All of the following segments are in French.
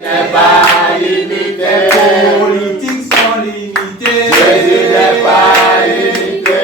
n'est pas limité. Politiques sont limitées. Jésus n'est pas limité.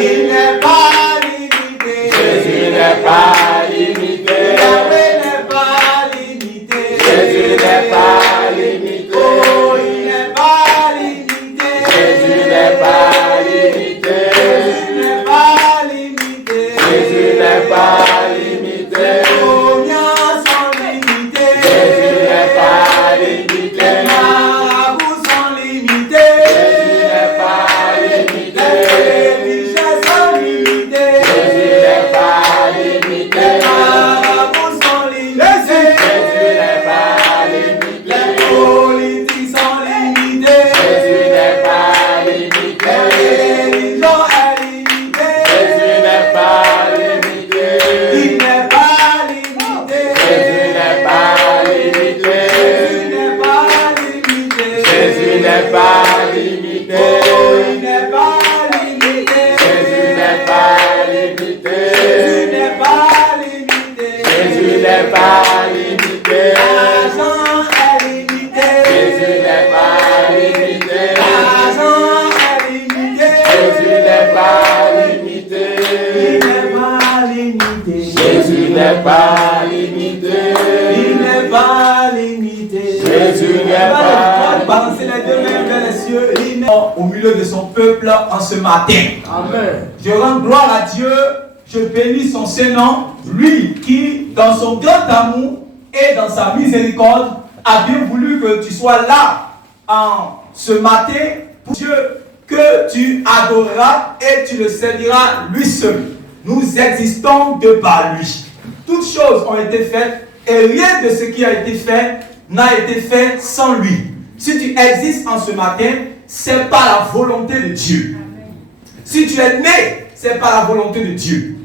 Il n'est pas limité. Jésus n'est pas limité. Yahweh n'est pas limité. Jésus n'est pas limité. Oh, il n'est pas limité. Jésus n'est pas limité. Jésus n'est pas limité. Jésus n'est pas limité. Combien sont limités. Jésus n'est pas limité. Les marabouts sont limités. Jésus n'est pas limité. Les richesses sont limitées. Jésus n'est pas limité. Les marabouts sont limités. Jésus n'est pas limité. Les politiques sont limitées. Jésus n'est pas limité. La religion est limitée. Jésus n'est pas limité. Il n'est pas limité. Jésus n'est pas limité. Jésus n'est pas limité. Jésus n'est pas limité. Oh, il n'est pas limité. Jésus n'est pas limité. Jésus n'est pas limité. Jésus n'est pas limité. L'argent est limité. Jésus n'est pas limité. L'argent est limité. Jésus n'est pas limité. Il n'est pas limité. Jésus n'est pas limité. Il n'est pas limité. Jésus n'est pas Balancez les deux mains vers les cieux. Il est au milieu de son peuple en ce matin. Amen. Je rends gloire à Dieu. Je bénis son Saint-Nom. Lui qui, dans son grand amour et dans sa miséricorde, a bien voulu que tu sois là en ce matin pour Dieu, que tu adoreras et tu le serviras lui seul. Nous existons de par lui. Toutes choses ont été faites et rien de ce qui a été fait n'a été fait sans lui. Si tu existes en ce matin, c'est par la volonté de Dieu. Si tu es né, c'est par la volonté de Dieu.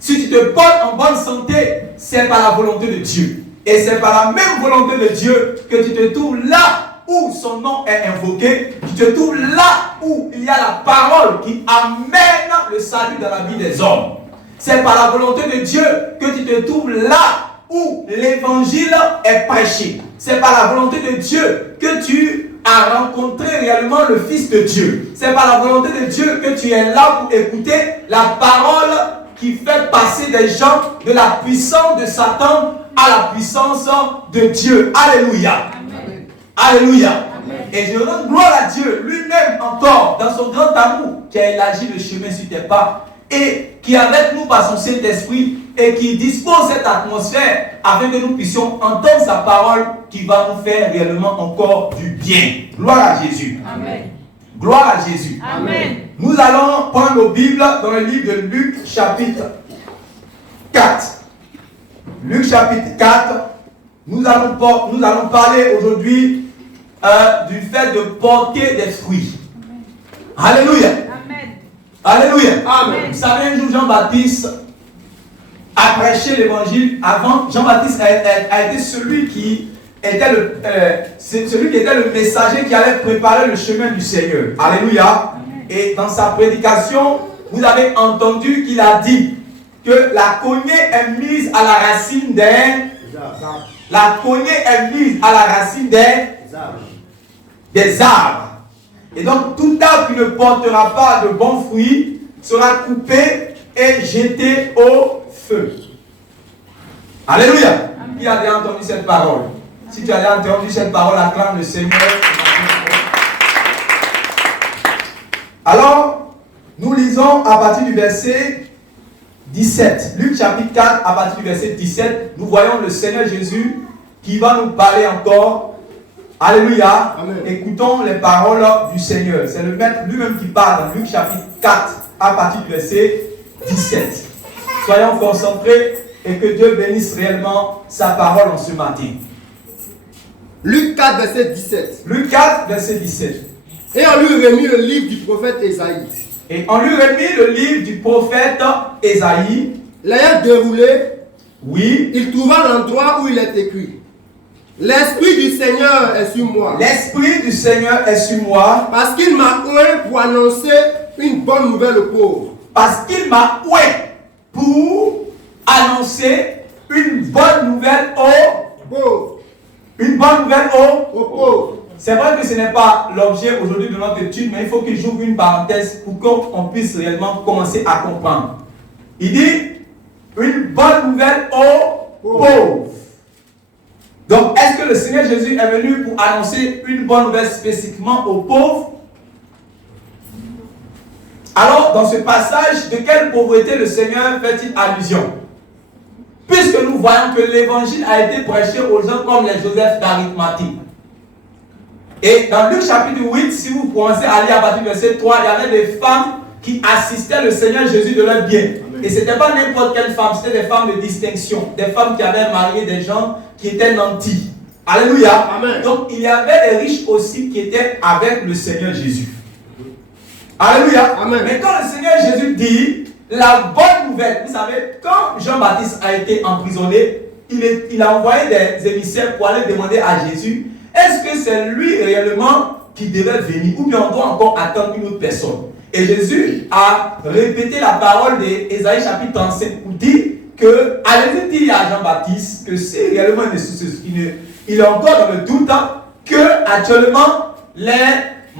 Si tu te portes en bonne santé, c'est par la volonté de Dieu. Et c'est par la même volonté de Dieu que tu te trouves là où son nom est invoqué. Tu te trouves là où il y a la parole qui amène le salut dans la vie des hommes. C'est par la volonté de Dieu que tu te trouves là où l'évangile est prêché. C'est par la volonté de Dieu que tu as rencontré réellement le Fils de Dieu. C'est par la volonté de Dieu que tu es là pour écouter la parole qui fait passer des gens de la puissance de Satan à la puissance de Dieu. Alléluia. Amen. Alléluia. Amen. Et je rends gloire à Dieu lui-même encore dans son grand amour qui a élargi le chemin sur tes pas et qui est avec nous par son Saint-Esprit et qui dispose cette atmosphère afin que nous puissions entendre sa parole qui va nous faire réellement encore du bien. Gloire à Jésus. Amen. Gloire à Jésus. Amen. Nous allons prendre nos Bibles dans le livre de Luc chapitre 4. Luc chapitre 4. Nous allons parler aujourd'hui du fait de porter des fruits. Amen. Alléluia. Amen. Alléluia. Amen. Vous savez, un jour Jean-Baptiste a prêché l'évangile. Avant, Jean-Baptiste a été celui qui était le messager qui allait préparer le chemin du Seigneur. Alléluia. Amen. Et dans sa prédication, vous avez entendu qu'il a dit que la cognée est mise à la racine des arbres. Et donc tout arbre qui ne portera pas de bons fruits sera coupé et jeté au feu. Alléluia. Amen. Qui a déjà entendu cette parole? Si tu as déjà entendu cette parole, acclame le Seigneur. Alors, nous lisons à partir du verset 17. Luc chapitre 4, à partir du verset 17, nous voyons le Seigneur Jésus qui va nous parler encore. Alléluia. Amen. Écoutons les paroles du Seigneur. C'est le Maître lui-même qui parle dans Luc chapitre 4, à partir du verset 17. Soyons concentrés et que Dieu bénisse réellement sa parole en ce matin. Luc 4, verset 17. Luc 4, verset 17. Et on lui remit le livre du prophète Ésaïe. Et on lui remit le livre du prophète Ésaïe. L'ayant déroulé, oui, il trouva l'endroit où il est écrit: L'Esprit du Seigneur est sur moi. L'Esprit du Seigneur est sur moi. Parce qu'il m'a oint pour annoncer une bonne nouvelle aux pauvres. Parce qu'il m'a oint pour annoncer une bonne nouvelle aux pauvres. Une bonne nouvelle aux pauvres. C'est vrai que ce n'est pas l'objet aujourd'hui de notre étude, mais il faut que j'ouvre une parenthèse pour qu'on puisse réellement commencer à comprendre. Il dit une bonne nouvelle aux pauvres. Donc, est-ce que le Seigneur Jésus est venu pour annoncer une bonne nouvelle spécifiquement aux pauvres? Alors, dans ce passage, de quelle pauvreté le Seigneur fait-il allusion? Puisque nous voyons que l'évangile a été prêché aux gens comme les Joseph d'Arimathie. Et dans Luc chapitre 8, si vous commencez à lire à partir du verset 3, il y avait des femmes qui assistaient le Seigneur Jésus de leur bien. Et ce n'était pas n'importe quelle femme, c'était des femmes de distinction, des femmes qui avaient marié des gens qui étaient nantis. Alléluia. Amen. Donc il y avait des riches aussi qui étaient avec le Seigneur Jésus. Alléluia. Amen. Mais quand le Seigneur Jésus dit la bonne nouvelle, vous savez, quand Jean-Baptiste a été emprisonné, il a envoyé des émissaires pour aller demander à Jésus, est-ce que c'est lui réellement qui devait venir ou bien on doit encore attendre une autre personne? Et Jésus a répété la parole d'Ésaïe chapitre 35 où dit que, allez-y dire à Jean-Baptiste que si réellement il est encore dans le doute, que actuellement les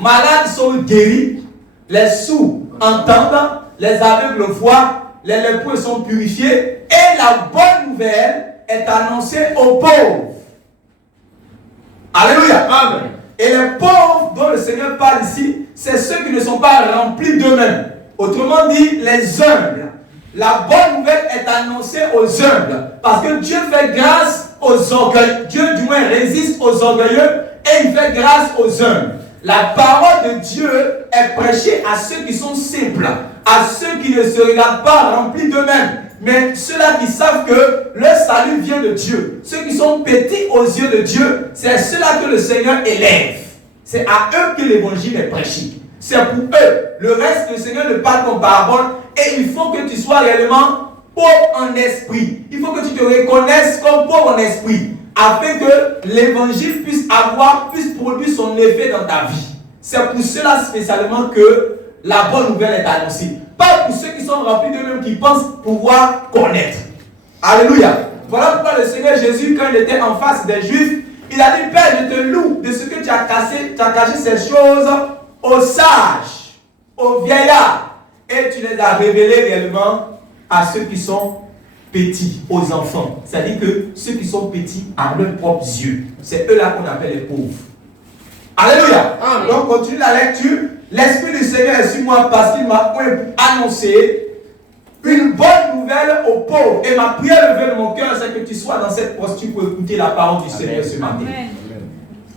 malades sont guéris, les sourds entendent, les aveugles voient, les lépreux sont purifiés et la bonne nouvelle est annoncée aux pauvres. Alléluia. Amen. Et les pauvres dont le Seigneur parle ici, c'est ceux qui ne sont pas remplis d'eux-mêmes. Autrement dit, les humbles. La bonne nouvelle est annoncée aux humbles. Parce que Dieu fait grâce aux orgueilleux. Dieu du moins résiste aux orgueilleux et il fait grâce aux humbles. La parole de Dieu est prêchée à ceux qui sont simples, à ceux qui ne se regardent pas remplis d'eux-mêmes, mais ceux-là qui savent que le salut vient de Dieu. Ceux qui sont petits aux yeux de Dieu, c'est ceux-là que le Seigneur élève. C'est à eux que l'évangile est prêché. C'est pour eux. Le reste, le Seigneur ne parle qu'en parabole et il faut que tu sois réellement pauvre en esprit. Il faut que tu te reconnaisses comme pauvre en esprit, afin que l'évangile puisse produire son effet dans ta vie. C'est pour cela spécialement que la bonne nouvelle est annoncée. Pas pour ceux qui sont remplis d'eux-mêmes, qui pensent pouvoir connaître. Alléluia. Voilà pourquoi le Seigneur Jésus, quand il était en face des Juifs, il a dit, Père, je te loue de ce que tu as caché ces choses aux sages, aux vieillards, et tu les as révélées réellement à ceux qui sont petits, aux enfants. C'est-à-dire que ceux qui sont petits à leurs propres yeux, c'est eux-là qu'on appelle les pauvres. Alléluia. Amen. Donc continue la lecture. L'Esprit du Seigneur est sur moi parce qu'il m'a annoncé une bonne nouvelle aux pauvres. Et ma prière levée de mon cœur, c'est que tu sois dans cette posture pour écouter la parole du Seigneur ce matin. Amen.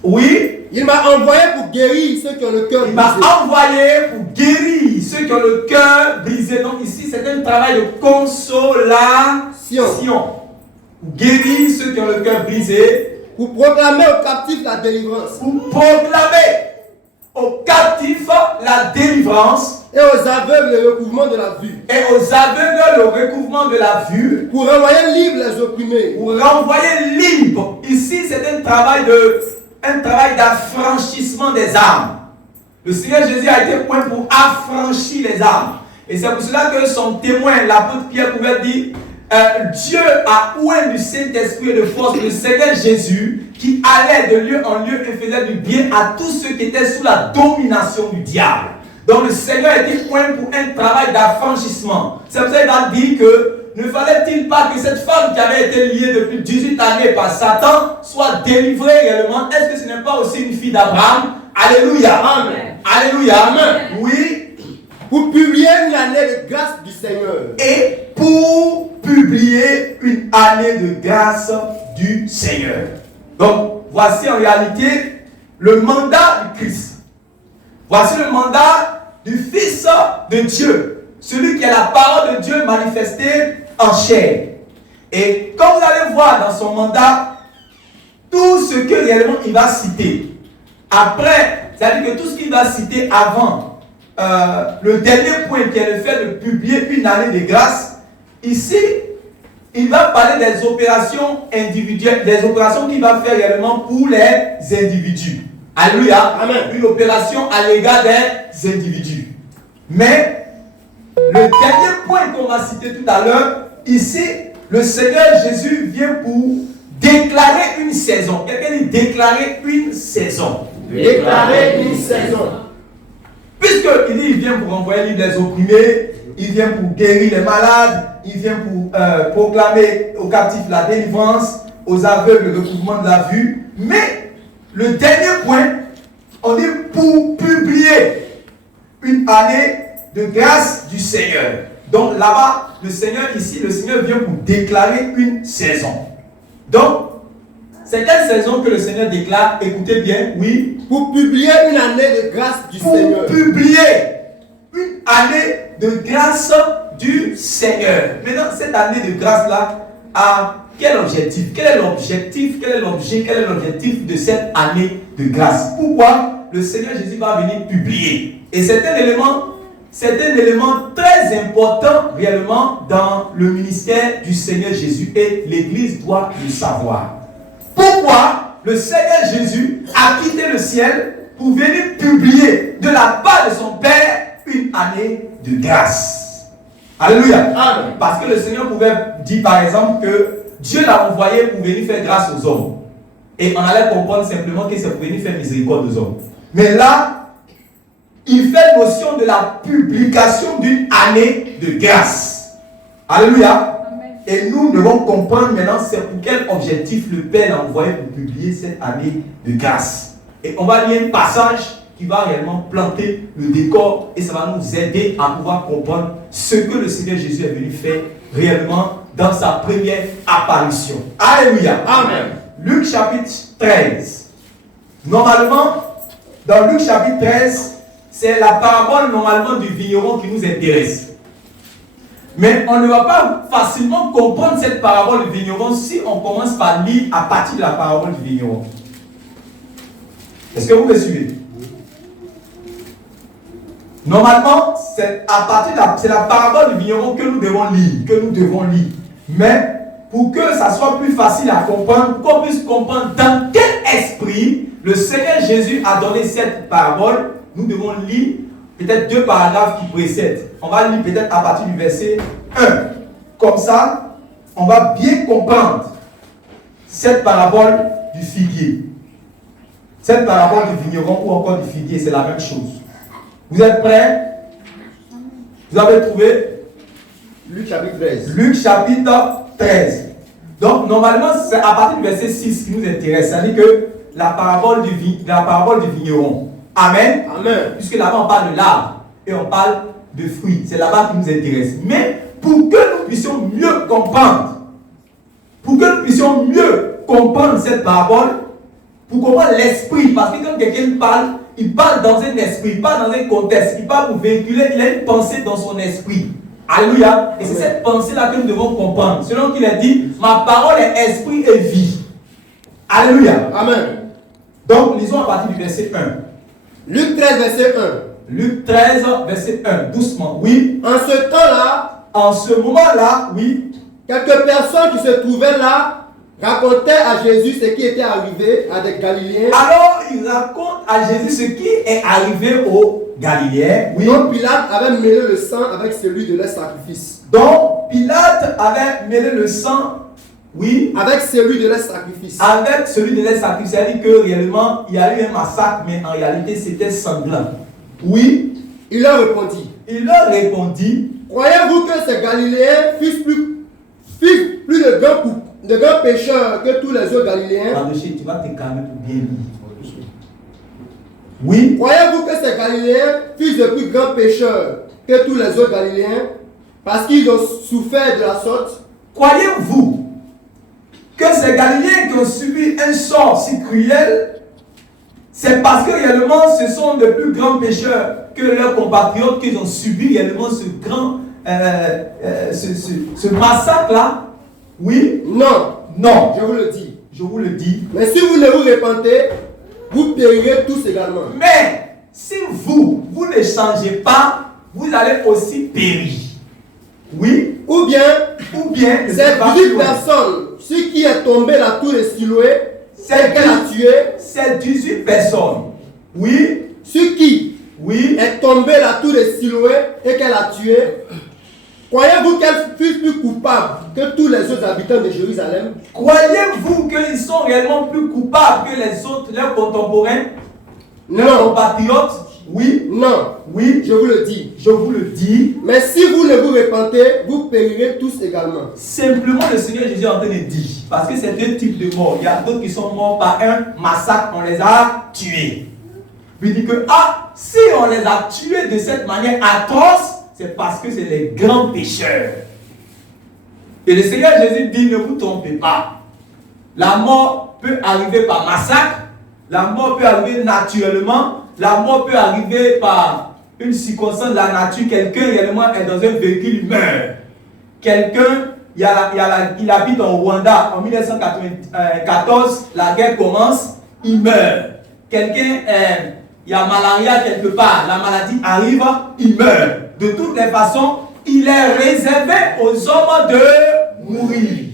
Oui. Il m'a envoyé pour guérir ceux qui ont le cœur brisé. Il m'a envoyé pour guérir ceux qui ont le cœur brisé. Donc ici, c'est un travail de consolation. Pour guérir ceux qui ont le cœur brisé. Pour proclamer aux captifs la délivrance. Pour proclamer aux captifs la délivrance. Et aux aveugles le recouvrement de la vue. Et aux aveugles le recouvrement de la vue. Pour renvoyer libre les opprimés. Pour renvoyer libre. Ici, c'est un travail d'affranchissement des âmes. Le Seigneur Jésus a été point pour affranchir les âmes. Et c'est pour cela que son témoin, l'apôtre Pierre, pouvait dire Dieu a oint du Saint-Esprit et de force le Seigneur Jésus qui allait de lieu en lieu et faisait du bien à tous ceux qui étaient sous la domination du diable. Donc le Seigneur était point pour un travail d'affranchissement. C'est pour ça qu'il a dit que ne fallait-il pas que cette femme qui avait été liée depuis 18 années par Satan soit délivrée réellement? Est-ce que ce n'est pas aussi une fille d'Abraham? Alléluia. Amen. Alléluia. Amen. Oui. Pour publier une année de grâce du Seigneur. Et pour publier une année de grâce du Seigneur. Donc, voici en réalité le mandat du Christ. Voici le mandat du Fils de Dieu. Celui qui est la parole de Dieu manifestée en chair. Et comme vous allez voir dans son mandat, tout ce que réellement il va citer. Après, c'est-à-dire que tout ce qu'il va citer avant, le dernier point qui est le fait de publier une année de grâce, ici, il va parler des opérations individuelles, des opérations qu'il va faire réellement pour les individus. Alléluia. Amen. Une opération à l'égard des individus. Mais, le dernier point qu'on va citer tout à l'heure, ici, le Seigneur Jésus vient pour déclarer une saison. Quelqu'un dit déclarer une saison. Déclarer une saison. Puisqu'il dit, il vient pour envoyer les opprimés, il vient pour guérir les malades, il vient pour proclamer aux captifs la délivrance, aux aveugles le recouvrement de la vue. Mais le dernier point, on dit pour publier une année de grâce du Seigneur. Donc là-bas, le Seigneur ici, le Seigneur vient pour déclarer une saison. Donc, c'est quelle saison que le Seigneur déclare? Écoutez bien, oui. Pour publier une année de grâce du Seigneur. Pour publier une année de grâce du Seigneur. Maintenant, cette année de grâce-là a quel objectif? Quel est l'objectif? Quel est l'objet? Quel est l'objectif de cette année de grâce? Pourquoi le Seigneur Jésus va venir publier? Et c'est un élément très important réellement dans le ministère du Seigneur Jésus et l'Église doit le savoir. Pourquoi le Seigneur Jésus a quitté le ciel pour venir publier de la part de son Père une année de grâce? Alléluia. Amen. Parce que le Seigneur pouvait dire par exemple que Dieu l'a envoyé pour venir faire grâce aux hommes. Et on allait comprendre simplement que c'est pour venir faire miséricorde aux hommes. Mais là, il fait notion de la publication d'une année de grâce. Alléluia. Et nous devons comprendre maintenant c'est pour quel objectif le Père l'a envoyé pour publier cette année de grâce. Et on va lire un passage qui va réellement planter le décor et ça va nous aider à pouvoir comprendre ce que le Seigneur Jésus est venu faire réellement dans sa première apparition. Alléluia. Amen. Luc chapitre 13. Normalement, dans Luc chapitre 13, c'est la parabole normalement du vigneron qui nous intéresse. Mais on ne va pas facilement comprendre cette parabole du vigneron si on commence par lire à partir de la parabole du vigneron. Est-ce que vous me suivez? Normalement, c'est à partir de la parabole du vigneron que nous devons lire, Mais pour que ça soit plus facile à comprendre, qu'on puisse comprendre dans quel esprit le Seigneur Jésus a donné cette parabole, nous devons lire peut-être 2 paragraphes qui précèdent. On va lire peut-être à partir du verset 1. Comme ça, on va bien comprendre cette parabole du figuier. Cette parabole du vigneron ou encore du figuier, c'est la même chose. Vous êtes prêts? Vous avez trouvé? Luc chapitre 13. Luc chapitre 13. Donc, normalement, c'est à partir du verset 6 qui nous intéresse. C'est-à-dire que la parabole du vigneron. Amen. Amen. Puisque là-bas, on parle de l'arbre et on parle de fruits. C'est là-bas qui nous intéresse. Mais pour que nous puissions mieux comprendre, cette parabole, pour comprendre l'esprit, parce que quand quelqu'un parle, il parle dans un esprit, il parle dans un contexte, il parle pour véhiculer, il a une pensée dans son esprit. Alléluia. Et c'est cette pensée-là que nous devons comprendre. Selon qu'il a dit, ma parole est esprit et vie. Alléluia. Amen. Donc, lisons à partir du verset 1. Luc 13, verset 1. Luc 13, verset 1. Doucement, oui. En ce temps-là, En ce moment-là, oui. quelques personnes qui se trouvaient là racontaient à Jésus ce qui était arrivé à des Galiléens. Alors, il raconte à Jésus ce qui est arrivé aux Galiléens. Oui. Donc Pilate avait mêlé le sang avec celui de leur sacrifice. Donc, Pilate avait mêlé le sang, oui, Avec celui de leur sacrifice. avec celui de leur sacrifice. C'est-à-dire que réellement, il y a eu un massacre, mais en réalité, c'était sanglant. Oui. Il leur répondit. Il leur répondit, Croyez-vous que ces Galiléens fussent plus de grands pécheurs que tous les autres Galiléens? Mardoché, tu vas te calmer pour bien lire. Oui. Croyez-vous que ces Galiléens fussent de plus grands pécheurs que tous les autres Galiléens parce qu'ils ont souffert de la sorte? Croyez-vous que ces Galiléens qui ont subi un sort si cruel, c'est parce que réellement ce sont de plus grands pécheurs que leurs compatriotes qui ont subi réellement ce grand ce massacre-là? Oui? Non, Non. je vous le dis. Je vous le dis. Mais si vous ne vous repentez, vous périrez tous également. Mais si vous ne changez pas, vous allez aussi périr. Oui? Ou bien, je sais cette pas 18 plus loin. personnes, ce qui est tombé la tour de Siloé, c'est qu'elle a tué. C'est 18 personnes. Oui? Ce qui Oui? est tombé la tour de Siloé et qu'elle a tué, Croyez-vous qu'elle fut plus coupable que tous les autres habitants de Jérusalem? Croyez-vous qu'ils sont réellement plus coupables que les autres, leurs contemporains, leurs compatriotes? Oui. Non. Oui. Je vous le dis. Je vous le dis. Mais si vous ne vous repentez, vous périrez tous également. Simplement, le Seigneur Jésus est en train de dire, parce que c'est deux types de morts. Il y a d'autres qui sont morts par un massacre, on les a tués. Il dit que, si on les a tués de cette manière atroce, c'est parce que c'est les grands pécheurs. Et le Seigneur Jésus dit, ne vous trompez pas. La mort peut arriver par massacre, la mort peut arriver naturellement, la mort peut arriver par une circonstance de la nature. Quelqu'un réellement est dans un véhicule, il meurt. Quelqu'un, il habite en Rwanda en 1994, la guerre commence, il meurt. Quelqu'un, il y a malaria quelque part, la maladie arrive, il meurt. De toutes les façons, il est réservé aux hommes de mourir.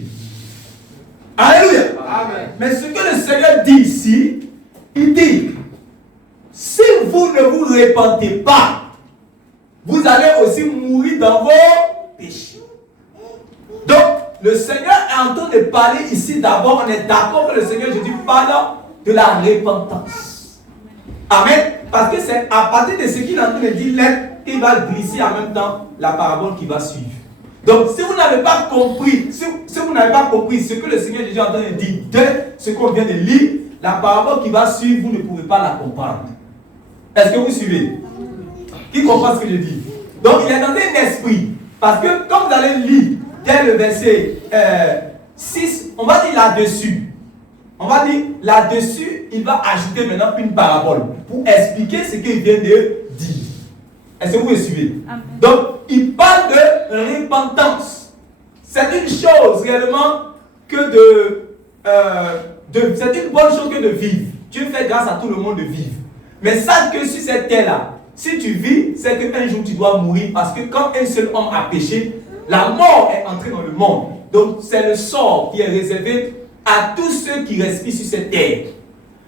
Alléluia. Amen. Mais ce que le Seigneur dit ici, il dit, si vous ne vous repentez pas, vous allez aussi mourir dans vos péchés. Donc, le Seigneur est en train de parler ici d'abord, on est d'accord que le Seigneur Jésus parle de la repentance. Amen. Parce que c'est à partir de ce qu'il est en train de dire, il va glisser en même temps la parabole qui va suivre. Donc, si vous n'avez pas compris, si vous n'avez pas compris ce que le Seigneur Jésus est en train de dire de ce qu'on vient de lire, la parabole qui va suivre, vous ne pouvez pas la comprendre. Est-ce que vous suivez? Qui comprend ce que je dis? Donc, il est dans un esprit. Parce que quand vous allez lire dès le verset 6, on va dire là-dessus. On va dire là-dessus, il va ajouter maintenant une parabole pour expliquer ce qu'il vient de dire. Est-ce que vous me suivez? Amen. Donc, il parle de repentance. C'est une chose réellement que c'est une bonne chose que de vivre. Dieu fait grâce à tout le monde de vivre. Mais sache que sur cette terre-là, si tu vis, c'est qu'un jour tu dois mourir parce que quand un seul homme a péché, la mort est entrée dans le monde. Donc, c'est le sort qui est réservé à tous ceux qui respirent sur cette terre.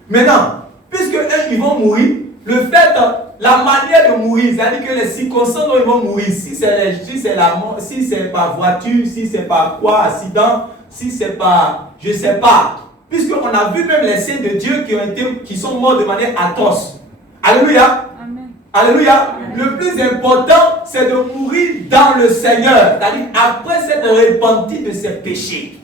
Maintenant, puisque eux, ils vont mourir, le fait, la manière de mourir, c'est-à-dire que les circonstances dont ils vont mourir, si c'est la mort, si c'est par voiture, si c'est par quoi, accident, si c'est par, je ne sais pas, puisqu'on a vu même les saints de Dieu qui sont morts de manière atroce. Alléluia. Amen. Alléluia. Amen. Le plus important, c'est de mourir dans le Seigneur, c'est-à-dire après s'être repenti de ses péchés.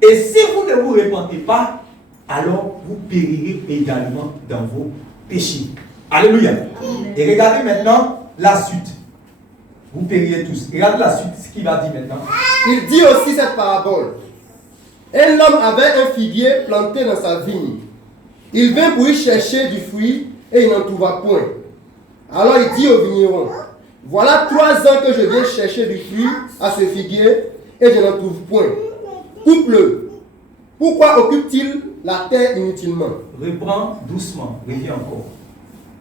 Et si vous ne vous repentez pas, alors vous périrez également dans vos péchés. Alléluia. Amen. Et regardez maintenant la suite. Vous périrez tous. Regardez la suite, ce qu'il va dire maintenant. Il dit aussi cette parabole. Un homme avait un figuier planté dans sa vigne. Il vint pour y chercher du fruit et il n'en trouva point. Alors il dit au vigneron, voilà 3 ans que je viens chercher du fruit à ce figuier et je n'en trouve point. Coupe-le. Pourquoi occupe-t-il la terre inutilement? Reprends doucement, reviens encore.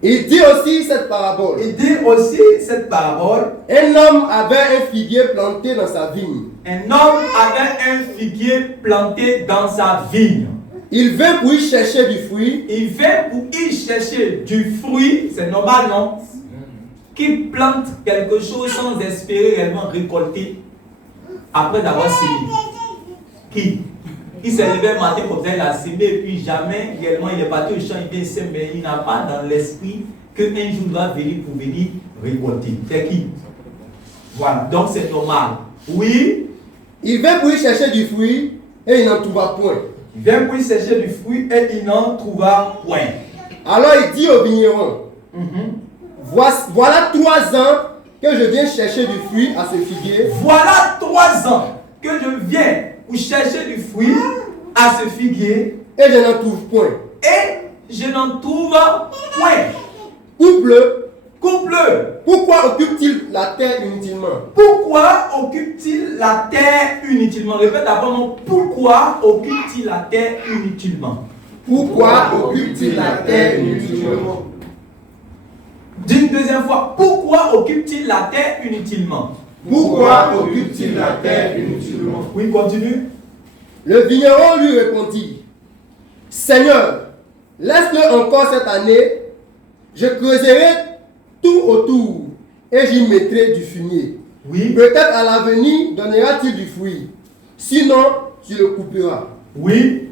Il dit aussi cette parabole. Il dit aussi cette parabole. Un homme avait un figuier planté dans sa vigne. Un homme avait un figuier planté dans sa vigne. Il vint pour y chercher du fruit. Il vint pour y chercher du fruit. C'est normal, non? Qui plante quelque chose sans espérer réellement récolter après d'avoir semé. Qui s'est levé un matin comme ça, il a semé et puis jamais réellement il est parti au champ, il vient semer, mais il n'a pas dans l'esprit qu'un jour il va venir pour venir récolter. C'est qui? Voilà, donc c'est normal. Oui. Il vint pour y chercher du fruit et il n'en trouva point. Il vint pour y chercher du fruit et il n'en trouva point. Alors il dit au vigneron, voilà 3 ans que je viens chercher du fruit à ce figuier. Voilà 3 ans que je viens pour chercher du fruit à ce figuier. Et je n'en trouve point. Et je n'en trouve point. Coupe-le. Coupe-le. Pourquoi occupe-t-il la terre inutilement? Pourquoi occupe-t-il la terre inutilement? Répète après moi. Pourquoi occupe-t-il la terre inutilement? Pourquoi occupe-t-il la terre inutilement? D'une deuxième fois. Pourquoi occupe-t-il la terre inutilement? Pourquoi occupe-t-il la terre inutilement? Oui, continue. Le vigneron lui répondit, Seigneur, laisse-le encore cette année, je creuserai tout autour et j'y mettrai du fumier. Oui. Peut-être à l'avenir donnera-t-il du fruit. Sinon, tu le couperas. Oui.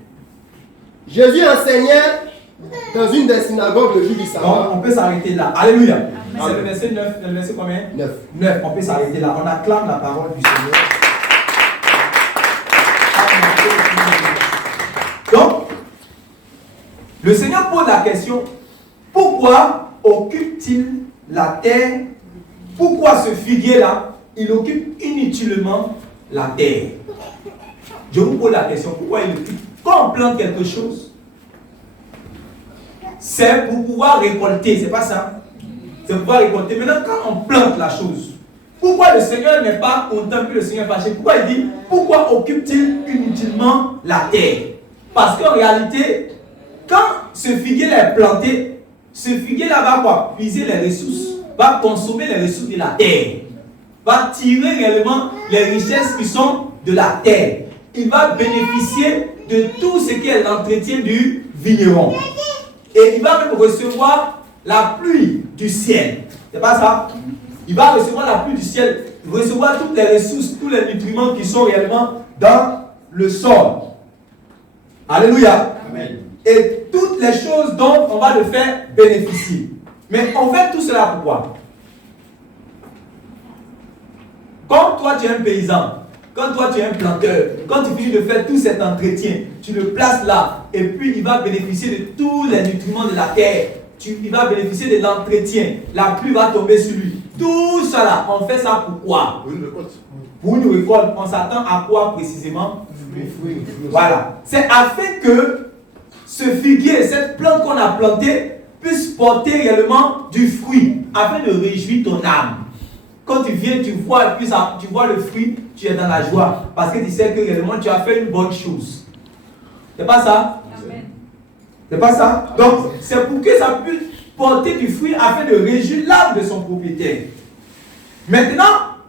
Jésus enseignait dans une des synagogues le jour du Donc, sabbat. on peut s'arrêter là. Alléluia. C'est le verset 9. Le verset combien? 9. 9. On peut s'arrêter là. On acclame la parole du Seigneur. Donc, le Seigneur pose la question, pourquoi occupe-t-il la terre? Pourquoi ce figuier-là, il occupe inutilement la terre? Je vous pose la question, pourquoi il occupe? Quand on plante quelque chose, c'est pour pouvoir récolter, c'est pas ça? C'est pour pouvoir récolter. Maintenant, quand on plante la chose, pourquoi le Seigneur n'est pas content que le Seigneur est fâché? Pourquoi il dit, pourquoi occupe-t-il inutilement la terre? Parce qu'en réalité, quand ce figuier-là est planté, ce figuier-là va quoi? Puiser les ressources, va consommer les ressources de la terre, va tirer réellement les richesses qui sont de la terre. Il va bénéficier de tout ce qui est l'entretien du vigneron. Et il va même recevoir la pluie du ciel. C'est pas ça? Il va recevoir la pluie du ciel, recevoir toutes les ressources, tous les nutriments qui sont réellement dans le sol. Alléluia. Amen. Et toutes les choses dont on va le faire bénéficier. Mais on fait tout cela pourquoi? Quand toi tu es un paysan, quand toi tu es un planteur, quand tu finis de faire tout cet entretien, tu le places là, et puis il va bénéficier de tous les nutriments de la terre. Il va bénéficier de l'entretien. La pluie va tomber sur lui. Tout cela, on fait ça pourquoi? Pour une récolte. On s'attend à quoi précisément? Voilà. C'est afin que ce figuier, cette plante qu'on a plantée, puisse porter réellement du fruit, afin de réjouir ton âme. Quand tu viens, tu vois le fruit, tu es dans la joie, parce que tu sais que réellement tu as fait une bonne chose. C'est pas ça? Amen. C'est pas ça? Donc, c'est pour que ça puisse porter du fruit afin de réjouir l'âme de son propriétaire. Maintenant,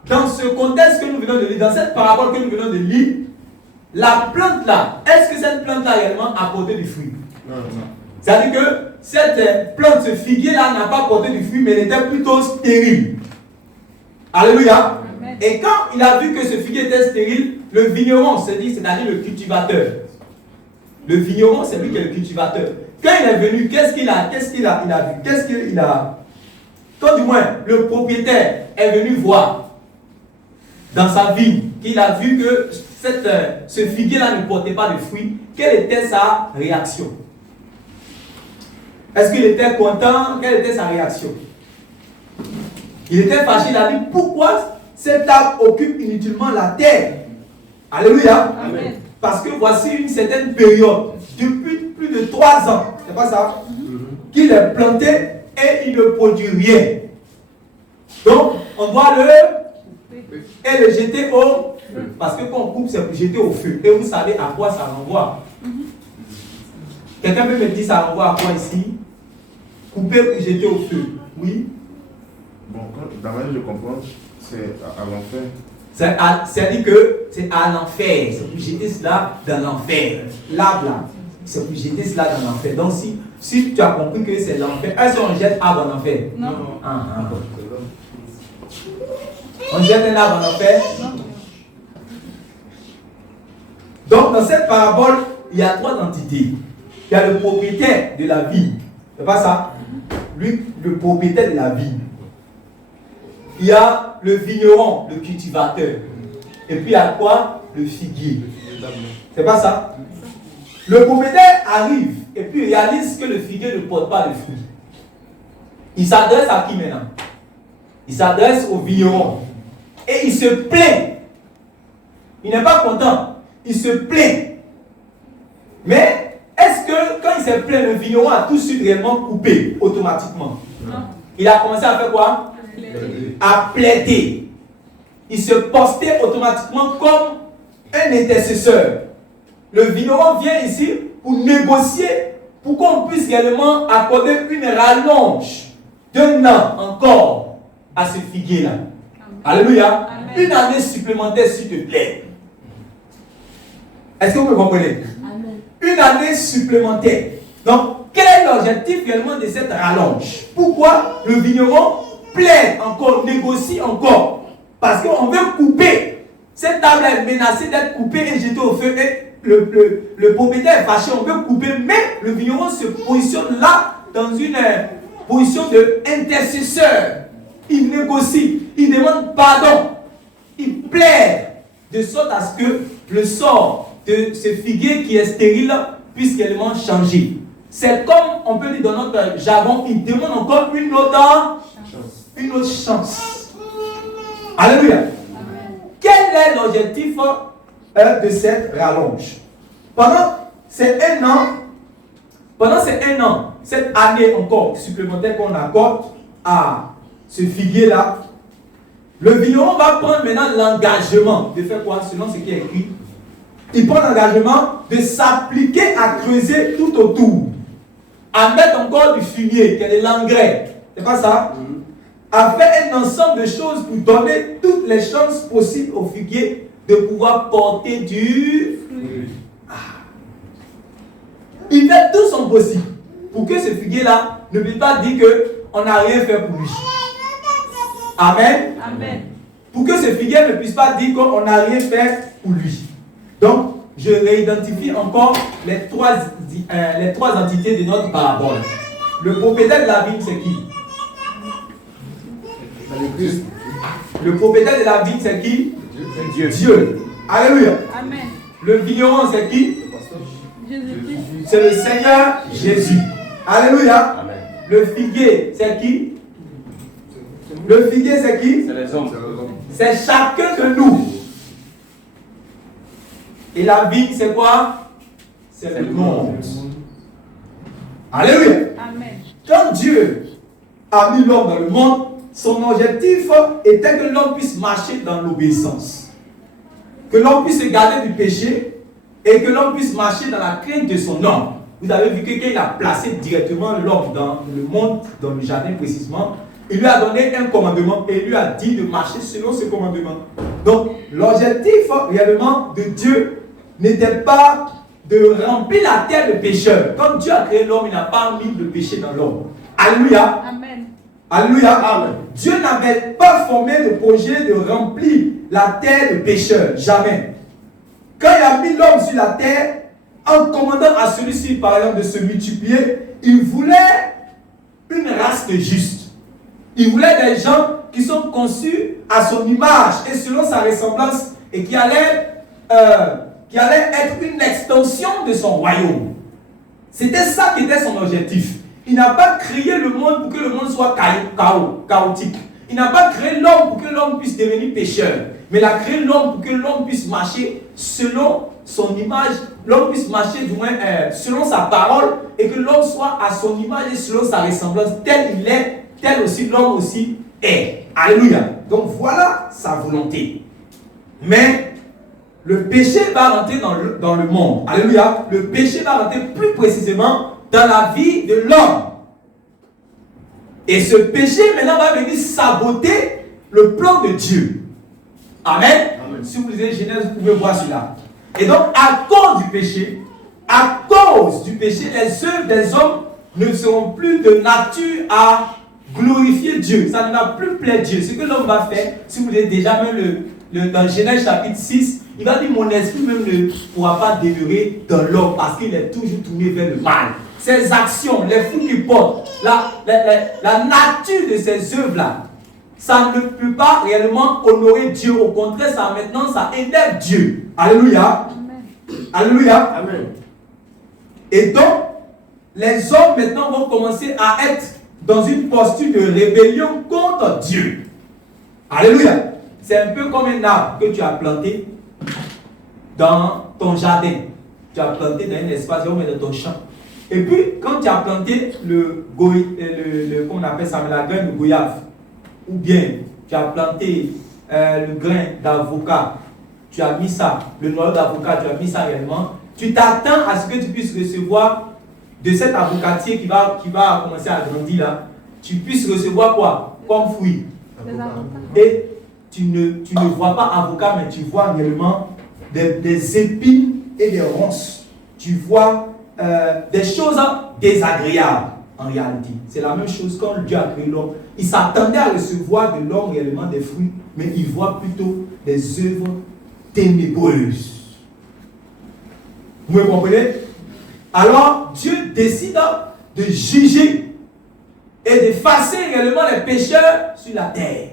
dans ce contexte que nous venons de lire, dans cette parabole que nous venons de lire, la plante là, est-ce que cette plante là réellement a porté du fruit? Non. C'est-à-dire que cette plante, ce figuier là n'a pas porté du fruit, mais elle était plutôt stérile. Alléluia. Amen. Et quand il a vu que ce figuier était stérile, le vigneron, c'est-à-dire le cultivateur. Le vigneron, c'est lui qui est le cultivateur. Quand il est venu, qu'est-ce qu'il a vu? Quand du moins le propriétaire est venu voir dans sa vigne, qu'il a vu que ce figuier-là ne portait pas de fruits, quelle était sa réaction? Est-ce qu'il était content? Quelle était sa réaction? Il était fâché, il a dit, pourquoi cet arbre occupe inutilement la terre? Alléluia. Amen. Parce que voici une certaine période, depuis plus de 3 ans, c'est pas ça, qu'il est planté et il ne produit rien. Donc, on doit le jeter au feu. Parce que quand on coupe, c'est pour jeter au feu. Et vous savez à quoi ça renvoie. Quelqu'un peut me dire ça renvoie à quoi ici? Couper pour jeter au feu. Oui? Bon, dans ma manière de comprendre, c'est à l'enfer. C'est-à-dire que c'est à l'enfer. C'est pour jeter cela dans l'enfer. L'arbre là, c'est pour jeter cela dans l'enfer. Donc si tu as compris que c'est l'enfer, est-ce qu'on jette arbre en enfer? Non. Bon. On jette un arbre en enfer? Non. Donc dans cette parabole, il y a 3 entités. Il y a le propriétaire de la vigne. C'est pas ça? Lui, le propriétaire de la vigne. Il y a le vigneron, le cultivateur. Et puis il y a quoi? Le figuier. C'est pas ça? Le propriétaire arrive et puis réalise que le figuier ne porte pas de fruits. Il s'adresse à qui maintenant? Il s'adresse au vigneron. Et il se plaint. Il n'est pas content. Il se plaint. Mais est-ce que quand il s'est plaint, le vigneron a tout de suite réellement coupé automatiquement? Non. Il a commencé à faire quoi? À plaider. Il se postait automatiquement comme un intercesseur. Le vigneron vient ici pour négocier, pour qu'on puisse réellement accorder une rallonge d'1 an encore à ce figuier-là. Alléluia. Amen. 1 année supplémentaire, s'il te plaît. Est-ce que vous me comprenez? Amen. 1 année supplémentaire. Donc, quel est l'objectif réellement de cette rallonge? Pourquoi le vigneron plaide encore, négocie encore Parce qu'on veut couper. Cette table est menacée d'être coupée et jetée au feu. Et le propriétaire est fâché, on veut couper, mais le vigneron se positionne là dans une position d'intercesseur. Il négocie, il demande pardon, il plaide de sorte à ce que le sort de ce figuier qui est stérile puisse réellement changer. C'est comme on peut dire dans notre jargon, il demande encore une autre chance. Alléluia. Quel est l'objectif de cette rallonge? Pendant ces un an, cette année encore supplémentaire qu'on accorde à ce figuier-là, le vigneron va prendre maintenant l'engagement de faire quoi? Selon ce qui est écrit, il prend l'engagement de s'appliquer à creuser tout autour, à mettre encore du fumier, qui est de l'engrais, c'est pas ça? À faire un ensemble de choses pour donner toutes les chances possibles au figuier de pouvoir porter du fruit. Il fait tout son possible pour que ce figuier-là ne puisse pas dire qu'on n'a rien fait pour lui. Amen. Amen. Pour que ce figuier ne puisse pas dire qu'on n'a rien fait pour lui. Donc, je réidentifie encore les trois entités de notre parabole. Le propriétaire de la vigne, c'est qui? Le propriétaire de la vigne, c'est qui? Dieu. Alléluia. Amen. Le vigneron, c'est qui? Jésus-Christ. C'est le Seigneur Jésus. Alléluia. Amen. Le figuier, c'est qui? Le figuier, c'est qui? C'est les hommes. C'est chacun de nous. Et la vigne, c'est quoi? C'est le monde. Alléluia. Amen. Quand Dieu a mis l'homme dans le monde, son objectif était que l'homme puisse marcher dans l'obéissance. Que l'homme puisse se garder du péché et que l'homme puisse marcher dans la crainte de son homme. Vous avez vu que quand il a placé directement l'homme dans le monde, dans le jardin précisément, il lui a donné un commandement et il lui a dit de marcher selon ce commandement. Donc, l'objectif réellement de Dieu n'était pas de remplir la terre de pécheurs. Quand Dieu a créé l'homme, il n'a pas mis le péché dans l'homme. Alléluia. Amen. Alléluia. Amen. Dieu n'avait pas formé le projet de remplir la terre de pécheurs. Jamais. Quand il a mis l'homme sur la terre, en commandant à celui-ci, par exemple, de se multiplier, il voulait une race de justes. Il voulait des gens qui sont conçus à son image et selon sa ressemblance et qui allaient être une extension de son royaume. C'était ça qui était son objectif. Il n'a pas créé le monde pour que le monde soit chaotique. Il n'a pas créé l'homme pour que l'homme puisse devenir pécheur. Mais il a créé l'homme pour que l'homme puisse marcher selon son image. L'homme puisse marcher du moins selon sa parole et que l'homme soit à son image et selon sa ressemblance. Tel il est, tel aussi l'homme aussi est. Alléluia. Donc voilà sa volonté. Mais le péché va rentrer dans le monde. Alléluia. Le péché va rentrer plus précisément dans la vie de l'homme. Et ce péché maintenant va venir saboter le plan de Dieu. Amen. Amen. Si vous lisez Genèse, vous pouvez voir cela. Et donc, à cause du péché, les œuvres des hommes ne seront plus de nature à glorifier Dieu. Ça ne va plus plaire Dieu. Ce que l'homme va faire, si vous lisez déjà même dans Genèse chapitre 6, il va dire mon esprit même ne pourra pas demeurer dans l'homme parce qu'il est toujours tourné vers le mal. Ses actions, les fruits qu'il porte, la nature de ces œuvres-là, ça ne peut pas réellement honorer Dieu. Au contraire, ça énerve Dieu. Alléluia. Amen. Alléluia. Amen. Et donc, les hommes maintenant vont commencer à être dans une posture de rébellion contre Dieu. Alléluia. C'est un peu comme un arbre que tu as planté dans ton jardin. Tu as planté dans un espace, mais dans ton champ. Et puis, quand tu as planté comment on appelle ça, la graine de goyave, ou bien tu as planté le grain d'avocat, tu as mis ça, le noyau d'avocat, tu as mis ça réellement, tu t'attends à ce que tu puisses recevoir de cet avocatier qui va commencer à grandir là, tu puisses recevoir quoi comme fruit. Et tu ne vois pas avocat, mais tu vois réellement des épines et des ronces. Tu vois des choses désagréables en réalité. C'est la même chose quand Dieu a créé l'homme. Il s'attendait à recevoir de l'homme réellement des fruits mais il voit plutôt des œuvres ténébreuses. Vous me comprenez? Alors, Dieu décide de juger et d'effacer également les pécheurs sur la terre.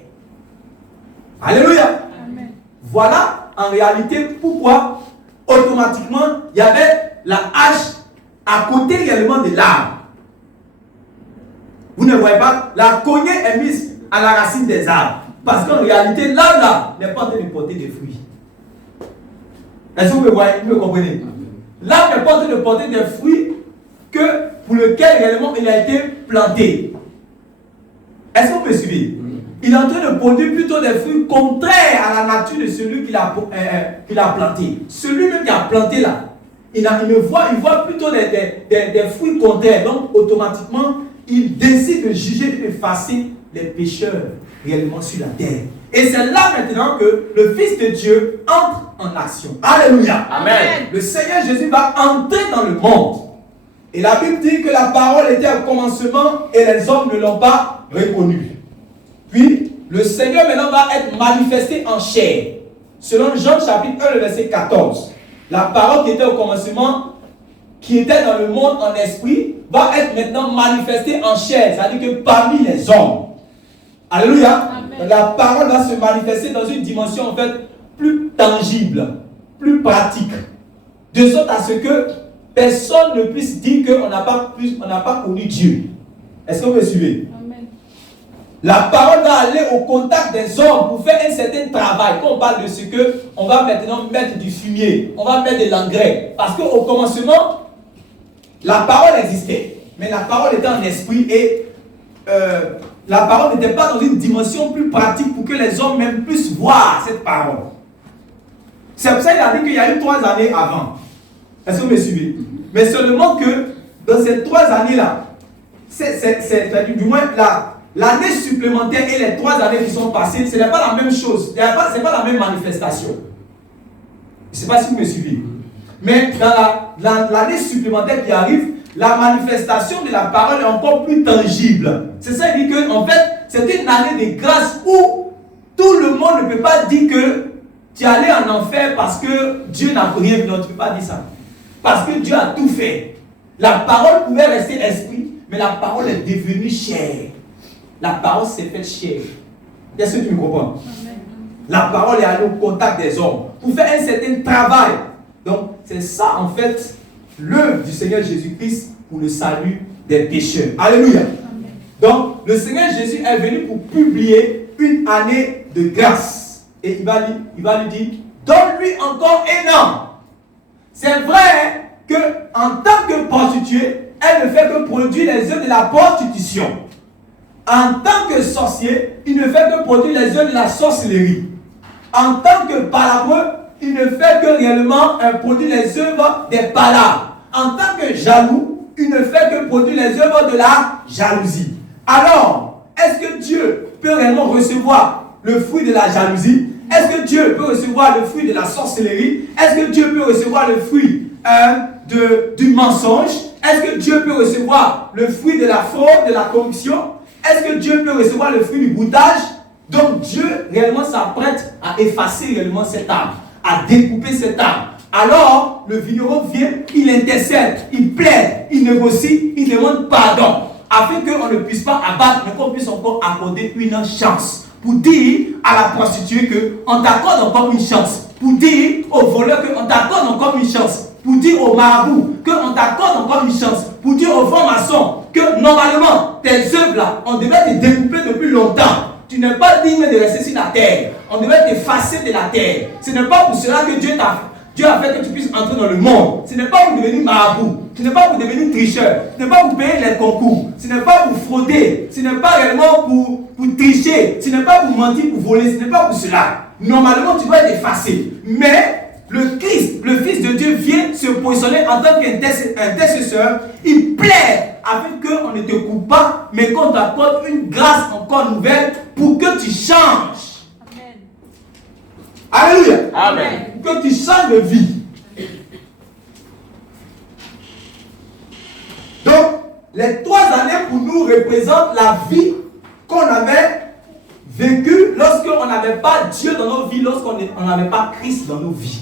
Alléluia. Amen. Voilà en réalité pourquoi automatiquement il y avait la hache à côté également de l'arbre. Vous ne voyez pas, la cognée est mise à la racine des arbres. Parce qu'en réalité, l'arbre là n'est pas en train de porter des fruits. Est-ce que vous me voyez, vous me comprenez? L'arbre n'est pas en train de porter des fruits que pour lequel réellement il a été planté. Est-ce que vous me suivez? Il est en train de produire plutôt des fruits contraires à la nature de celui qu'il a planté. Celui-même qui a planté là, il voit plutôt des fruits contraires. Donc, automatiquement, il décide de juger et d'effacer les pécheurs réellement sur la terre. Et c'est là maintenant que le Fils de Dieu entre en action. Alléluia. Amen. Le Seigneur Jésus va entrer dans le monde. Et la Bible dit que la parole était au commencement et les hommes ne l'ont pas reconnu. Puis, le Seigneur maintenant va être manifesté en chair. Selon Jean chapitre 1, le verset 14. La parole qui était au commencement, qui était dans le monde en esprit, va être maintenant manifestée en chair. C'est-à-dire que parmi les hommes. Alléluia. Amen. La parole va se manifester dans une dimension en fait plus tangible, plus pratique. De sorte à ce que personne ne puisse dire qu'on n'a pas connu Dieu. Est-ce que vous me suivez? Amen. La parole va aller au contact des hommes pour faire un certain travail. Quand on parle de ce que on va maintenant mettre du fumier, on va mettre de l'engrais. Parce qu'au commencement, la parole existait. Mais la parole était en esprit et la parole n'était pas dans une dimension plus pratique pour que les hommes même puissent voir cette parole. C'est pour ça qu'il a dit qu'il y a eu 3 années avant. Est-ce que vous me suivez? Mais seulement que dans ces 3 années-là, c'est du moins l'année supplémentaire et les 3 années qui sont passées, ce n'est pas la même chose. Ce n'est pas la même manifestation. Je ne sais pas si vous me suivez. Mais dans l'année supplémentaire qui arrive, la manifestation de la parole est encore plus tangible. C'est ça qui dit que, en fait, c'est une année de grâce où tout le monde ne peut pas dire que tu es allé en enfer parce que Dieu n'a rien fait. Non, tu ne peux pas dire ça. Parce que Dieu a tout fait. La parole pouvait rester esprit, mais la parole est devenue chair. La parole s'est faite chair. Est-ce que tu me comprends? Amen. La parole est allée au contact des hommes pour faire un certain travail. Donc, c'est ça en fait l'œuvre du Seigneur Jésus-Christ pour le salut des pécheurs. Alléluia. Amen. Donc, le Seigneur Jésus est venu pour publier une année de grâce. Et il va lui dire, donne-lui encore un an. C'est vrai que en tant que prostituée, elle ne fait que produire les œuvres de la prostitution. En tant que sorcier, il ne fait que produire les œuvres de la sorcellerie. En tant que palabreux, il ne fait que réellement produire les œuvres des palabres. En tant que jaloux, il ne fait que produire les œuvres de la jalousie. Alors, est-ce que Dieu peut réellement recevoir le fruit de la jalousie? Est-ce que Dieu peut recevoir le fruit de la sorcellerie? Est-ce que Dieu peut recevoir le fruit du mensonge? Est-ce que Dieu peut recevoir le fruit de la fraude, de la corruption? Est-ce que Dieu peut recevoir le fruit du boutage? Donc Dieu réellement s'apprête à effacer réellement cet arbre, à découper cet arbre. Alors le vigneron vient, il intercède, il plaide, il négocie, il demande pardon, afin qu'on ne puisse pas abattre, mais qu'on puisse encore accorder une chance. Pour dire à la prostituée qu'on t'accorde encore une chance. Pour dire au voleur qu'on t'accorde encore une chance. Pour dire au marabout qu'on t'accorde encore une chance. Pour dire au franc-maçon que normalement tes œuvres là, on devait te découper depuis longtemps. Tu n'es pas digne de rester sur la terre. On devait t'effacer de la terre. Ce n'est pas pour cela que Dieu a fait que tu puisses entrer dans le monde. Ce n'est pas pour devenir marabout. Ce n'est pas pour devenir tricheur. Ce n'est pas pour payer les concours. Ce n'est pas pour frauder. Ce n'est pas réellement pour tricher. Ce n'est pas pour mentir, pour voler. Ce n'est pas pour cela. Normalement, tu dois être effacé. Mais le Christ, le Fils de Dieu, vient se positionner en tant qu'intercesseur. Il plaide afin qu'on ne te coupe pas, mais qu'on t'apporte une grâce encore nouvelle pour que tu changes. Amen. Alléluia. Amen. Que tu changes de vie. Donc, les 3 années pour nous représentent la vie qu'on avait vécu lorsqu'on n'avait pas Dieu dans nos vies, lorsqu'on n'avait pas Christ dans nos vies.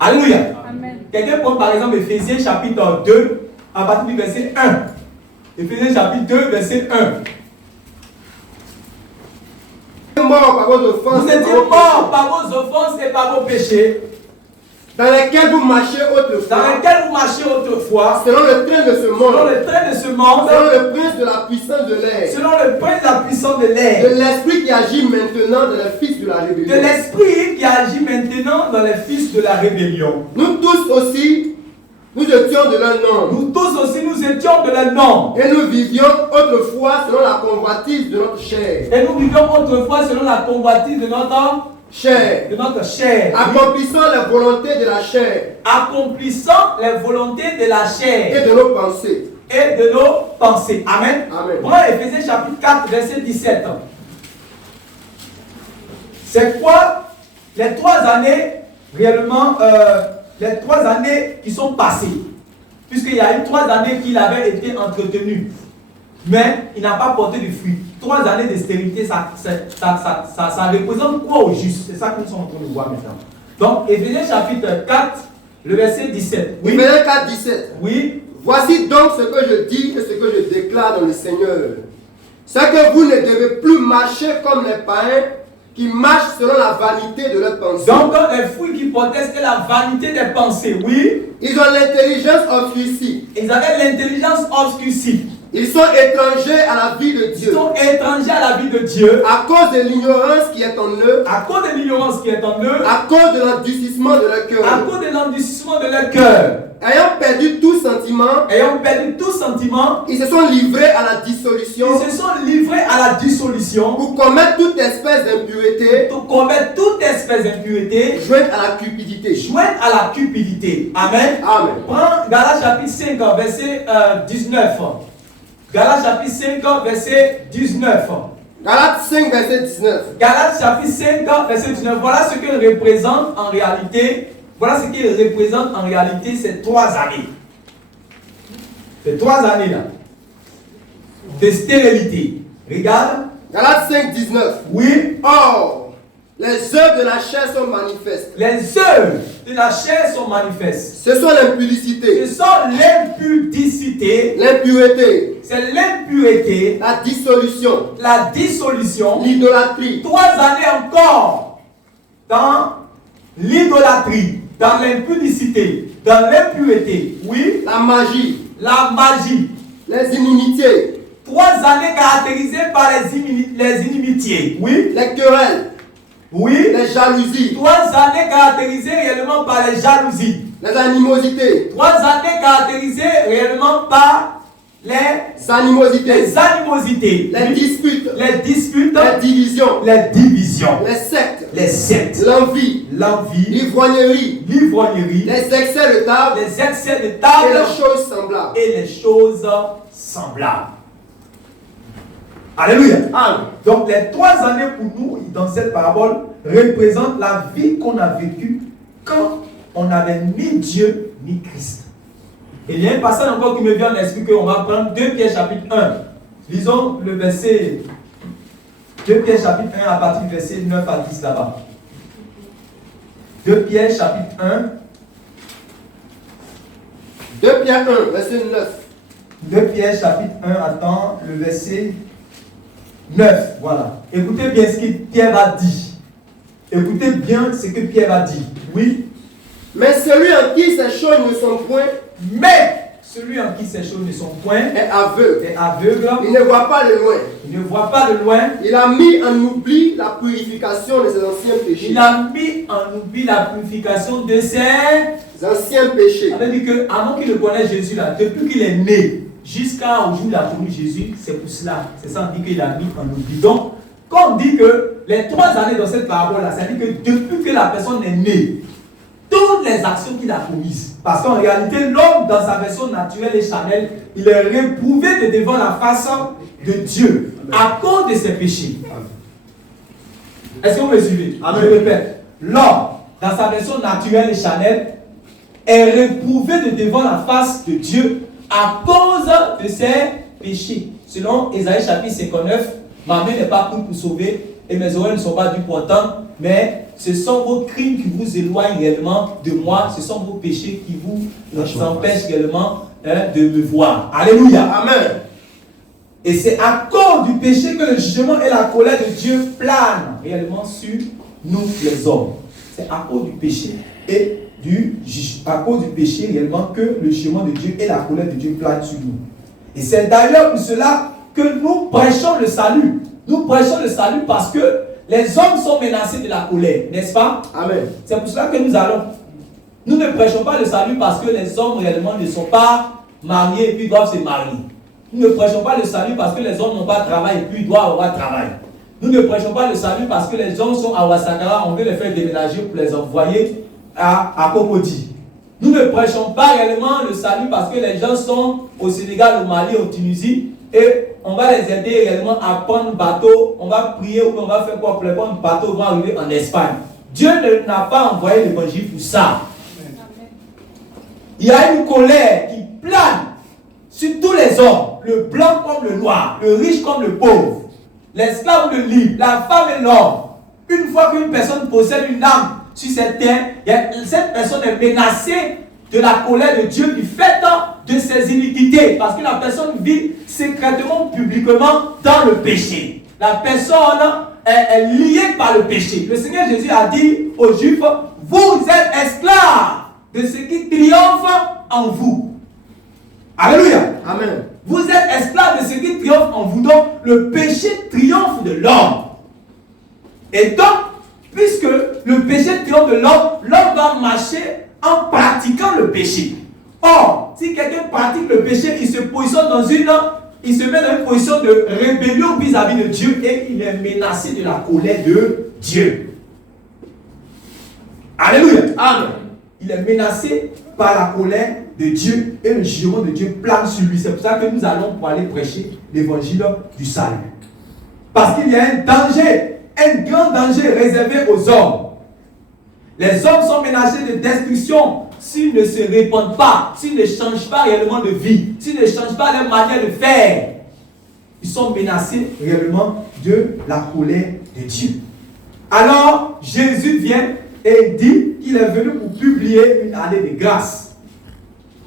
Alléluia. Amen. Quelqu'un prend par exemple Éphésiens chapitre 2 à partir du verset 1. Éphésiens chapitre 2 verset 1. Mort par vos offenses. Vous étiez morts par vos offenses et par vos péchés, dans lesquels vous marchez autrefois, dans lesquels vous marchiez autrefois, selon le train de ce monde, selon le train de ce monde, selon le prince de la puissance de l'air, selon le prince de la puissance de de l'air, l'esprit qui agit maintenant dans les fils de la de rébellion. l'esprit qui agit maintenant dans les fils de la rébellion. Nous tous aussi, nous étions de leur nom. Nous tous aussi, nous étions de leur nom. Et nous vivions autrefois selon la convoitise de notre chair. Et nous vivions autrefois selon la convoitise de notre Chair. chair. Accomplissant les volontés de la chair Accomplissant les volontés de la chair et de nos pensées. et de nos pensées. Amen. Amen. Voilà Éphésiens chapitre 4, verset 17. C'est quoi les 3 années réellement, les 3 années qui sont passées? Puisqu'il y a eu 3 années qu'il avait été entretenu, mais il n'a pas porté de fruits. 3 années de stérilité, ça représente quoi au juste? C'est ça que nous sommes en train de voir maintenant. Donc, Éphésiens chapitre 4, le verset 17. Oui. Éphésiens 4, 17. Oui. Voici donc ce que je dis et ce que je déclare dans le Seigneur. C'est que vous ne devez plus marcher comme les païens qui marchent selon la vanité de leurs pensées. Donc, les fruits qui portaient, c'était la vanité des pensées. Oui. Ils ont l'intelligence obscurcie. Ils avaient l'intelligence obscurcie. Ils sont étrangers à la vie de Ils Dieu. sont étrangers à la vie de Dieu. À cause de l'ignorance qui est en eux, À cause de l'ignorance qui est en eux. à cause de l'endurcissement de leur À cœur, cause de l'endurcissement de leur cœur. ayant perdu tout sentiment, Ayant perdu tout sentiment, ils se sont livrés à la dissolution ils se sont livrés à la dissolution pour commettre toute espèce d'impureté, pour commettre toute espèce d'impureté jointe à la cupidité. jointe à la cupidité. Amen. Amen. Prends Galates chapitre 5, verset 19. Galates chapitre 5, verset 19. Galates 5, verset 19. Galates chapitre 5, verset 19. Voilà ce qu'il représente en réalité. Voilà ce qu'il représente en réalité ces 3 années. Ces 3 années-là. De stérilité. Regarde. Galates 5, 19. Oui. Or, les œuvres de la chair sont manifestes. Les œuvres de la chair sont manifestes. Ce sont l'impudicité, Ce sont l'impudicité. l'impureté, C'est l'impureté. la dissolution, La dissolution. l'idolâtrie, 3 années encore dans l'idolâtrie, dans l'impudicité, dans l'impureté. Oui. la magie, La magie. les inimitiés, 3 années caractérisées par les inimitiés. Oui. les querelles, Oui. les jalousies, 3 années caractérisées réellement par les jalousies. les animosités, 3 années caractérisées réellement par les animosités, animosités. les disputes, Les disputes. les divisions, Les divisions. les sectes, Les sectes. l'envie, L'envie. l'ivrognerie, L'ivrognerie. les excès de table Les excès de et table. les choses semblables. Et les choses semblables. Alléluia. Amen. Donc les 3 années pour nous dans cette parabole représentent la vie qu'on a vécue quand on n'avait ni Dieu ni Christ. Et il y a un passage encore qui me vient en l'esprit qu'on va prendre 2 Pierre chapitre 1. Lisons le verset 2 Pierre chapitre 1 à partir du verset 9 à 10 là-bas. 2 Pierre chapitre 1. 2 Pierre 1, verset 9. 2 Pierre chapitre 1, attends, le verset 9, voilà. Écoutez bien ce que Pierre a dit. Écoutez bien ce que Pierre a dit. Oui. Mais celui en qui ces choses ne sont point Mais celui en qui ces choses ne sont point est aveugle. est aveugle. Il ne voit pas de loin. Il ne voit pas de loin. Il a mis en oubli la purification de ses anciens péchés. Il a mis en oubli la purification de ses Anciens péchés. Ça veut dire que avant qu'il ne connaisse Jésus là, depuis qu'il est né jusqu'à au jour où il a connu Jésus, c'est pour cela. C'est ça on dit qu'il a mis en oubli. Donc, quand on dit que les 3 années dans cette parabole-là, ça veut dire que depuis que la personne est née, toutes les actions qu'il a commises, parce qu'en réalité, l'homme dans sa version naturelle et charnelle, il est réprouvé de devant la face de Dieu à cause de ses péchés. Est-ce que vous me suivez? Amen. Je répète, l'homme dans sa version naturelle et charnelle est réprouvé de devant la face de Dieu à cause de ses péchés. Selon Ésaïe chapitre 59, Ma main n'est pas courte pour sauver et mes oreilles ne sont pas dues pour entendre, mais ce sont vos crimes qui vous éloignent réellement de moi, ce sont vos péchés qui vous empêchent réellement de me voir. Alléluia. Amen. Et c'est à cause du péché que le jugement et la colère de Dieu planent réellement sur nous les hommes. C'est à cause du péché et à cause du péché réellement que le jugement de Dieu et la colère de Dieu planent sur nous. Et c'est d'ailleurs pour cela que nous prêchons le salut. Nous prêchons le salut parce que les hommes sont menacés de la colère, n'est-ce pas? Amen. C'est pour cela que nous allons. Nous ne prêchons pas le salut parce que les hommes réellement ne sont pas mariés et puis doivent se marier. Nous ne prêchons pas le salut parce que les hommes n'ont pas de travail et puis doivent avoir travail. Nous ne prêchons pas le salut parce que les gens sont à Ouassagara, on veut les faire déménager pour les envoyer à Cocody. Nous ne prêchons pas réellement le salut parce que les gens sont au Sénégal, au Mali, en Tunisie et on va les aider réellement à prendre bateau, on va prier ou on va faire quoi pour les prendre bateau, vont arriver en Espagne. Dieu n'a pas envoyé l'évangile pour ça. Il y a une colère qui plane sur tous les hommes, le blanc comme le noir, le riche comme le pauvre, l'esclave ou le libre, la femme et l'homme. Une fois qu'une personne possède une âme sur cette terre, cette personne est menacée de la colère de Dieu du fait de ses iniquités, parce que la personne vit secrètement, publiquement dans le péché. La personne est liée par le péché. Le Seigneur Jésus a dit aux Juifs, vous êtes esclaves de ce qui triomphe en vous. Alléluia. Amen. Vous êtes esclaves de ce qui triomphe en vous. Donc, le péché triomphe de l'homme. Et donc, puisque le péché triomphe de l'homme, l'homme va marcher en pratiquant le péché. Or, si quelqu'un pratique le péché, il se positionne il se met dans une position de rébellion vis-à-vis de Dieu et il est menacé de la colère de Dieu. Alléluia. Amen. Il est menacé par la colère de Dieu et le jugement de Dieu plane sur lui. C'est pour ça que nous allons pour aller prêcher l'évangile du salut. Parce qu'il y a un danger, un grand danger réservé aux hommes. Les hommes sont menacés de destruction s'ils ne se répandent pas, s'ils ne changent pas réellement de vie, s'ils ne changent pas leur manière de faire. Ils sont menacés réellement de la colère de Dieu. Alors, Jésus vient et dit qu'il est venu pour publier une année de grâce.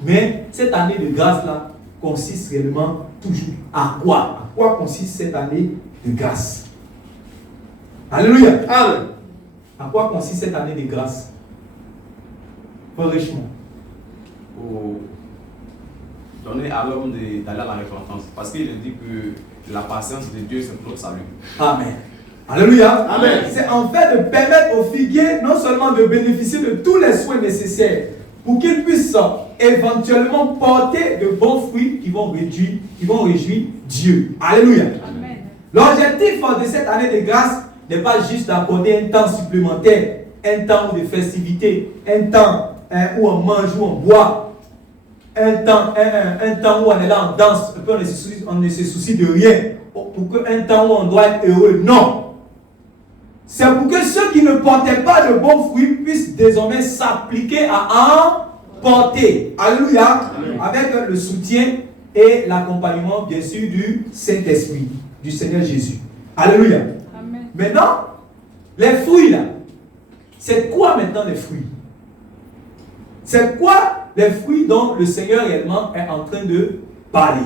Mais cette année de grâce-là consiste réellement toujours à quoi? À quoi consiste cette année de grâce? Alléluia. Amen. À quoi consiste cette année de grâce? Richement. Pour donner à l'homme d'aller à la repentance. Parce qu'il dit que la patience de Dieu, c'est pour notre salut. Amen. Alléluia. Amen. C'est en fait de permettre aux figuiers non seulement de bénéficier de tous les soins nécessaires pour qu'ils puissent éventuellement porter de bons fruits qui vont réjouir Dieu. Alléluia. Amen. L'objectif de cette année de grâce n'est pas juste d'accorder un temps supplémentaire, un temps de festivité, un temps où on mange, où on boit, un temps où on est là, on danse, on ne se soucie de rien, pour qu'un temps où on doit être heureux. Non. C'est pour que ceux qui ne portaient pas de bons fruits puissent désormais s'appliquer à en porter. Alléluia. Avec le soutien et l'accompagnement, bien sûr, du Saint-Esprit, du Seigneur Jésus. Alléluia. Amen. Maintenant, les fruits là, c'est quoi maintenant les fruits? C'est quoi les fruits dont le Seigneur réellement est en train de parler?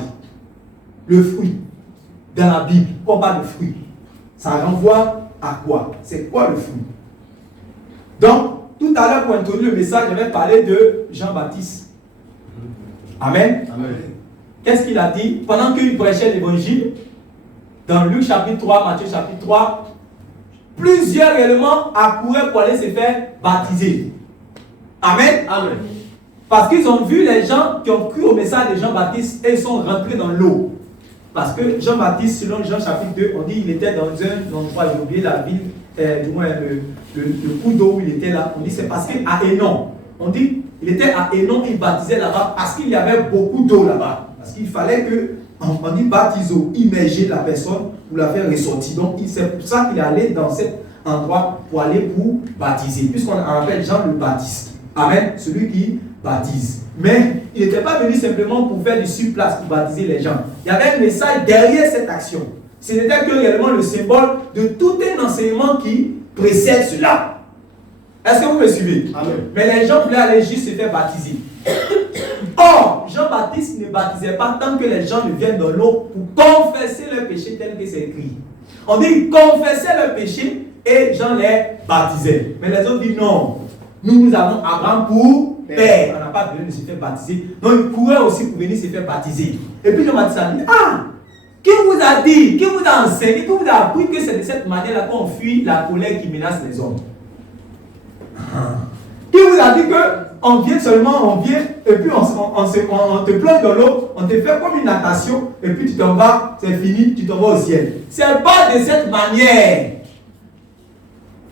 Le fruit. Dans la Bible, on parle de fruits. Ça renvoie à quoi? C'est quoi le fruit? Donc, tout à l'heure, pour introduire le message, j'avais parlé de Jean-Baptiste. Amen. Amen. Qu'est-ce qu'il a dit? Pendant qu'il prêchait l'évangile, dans Luc chapitre 3, Matthieu chapitre 3, plusieurs éléments accouraient pour aller se faire baptiser. Amen. Amen. Parce qu'ils ont vu les gens qui ont cru au message de Jean-Baptiste et ils sont rentrés dans l'eau. Parce que Jean-Baptiste, selon Jean chapitre 2, on dit qu'il était dans un endroit, j'ai oublié la ville, du moins le coup d'eau où il était là. On dit c'est parce qu'à Hénon, on dit il était à Hénon, il baptisait là-bas parce qu'il y avait beaucoup d'eau là-bas. Parce qu'il fallait que, on dit baptiso, immerger la personne pour la faire ressortir. Donc c'est pour ça qu'il est allé dans cet endroit pour aller pour baptiser. Puisqu'on appelle Jean le Baptiste. Amen, celui qui baptise. Mais il n'était pas venu simplement pour faire du sur-place, pour baptiser les gens. Il y avait un message derrière cette action. Ce n'était que réellement le symbole de tout un enseignement qui précède cela. Est-ce que vous me suivez? Amen. Mais les gens voulaient aller juste se faire baptiser. Or, Jean-Baptiste ne baptisait pas tant que les gens ne viennent dans l'eau pour confesser leur péché tel que c'est écrit. On dit confesser leur péché et Jean les baptisait. Mais les autres disent non. Nous avons Abraham pour père. On n'a pas besoin de se faire baptiser. Donc il courait aussi pour venir se faire baptiser. Et puis Jean-Baptiste a dit, ah, qui vous a dit, qui vous a enseigné, qui vous a appris que c'est de cette manière-là qu'on fuit la colère qui menace les hommes? Qui vous a dit que on vient seulement, on vient, et puis on te plonge dans l'eau, on te fait comme une natation, et puis tu t'en vas, c'est fini, tu t'en vas au ciel. C'est pas de cette manière.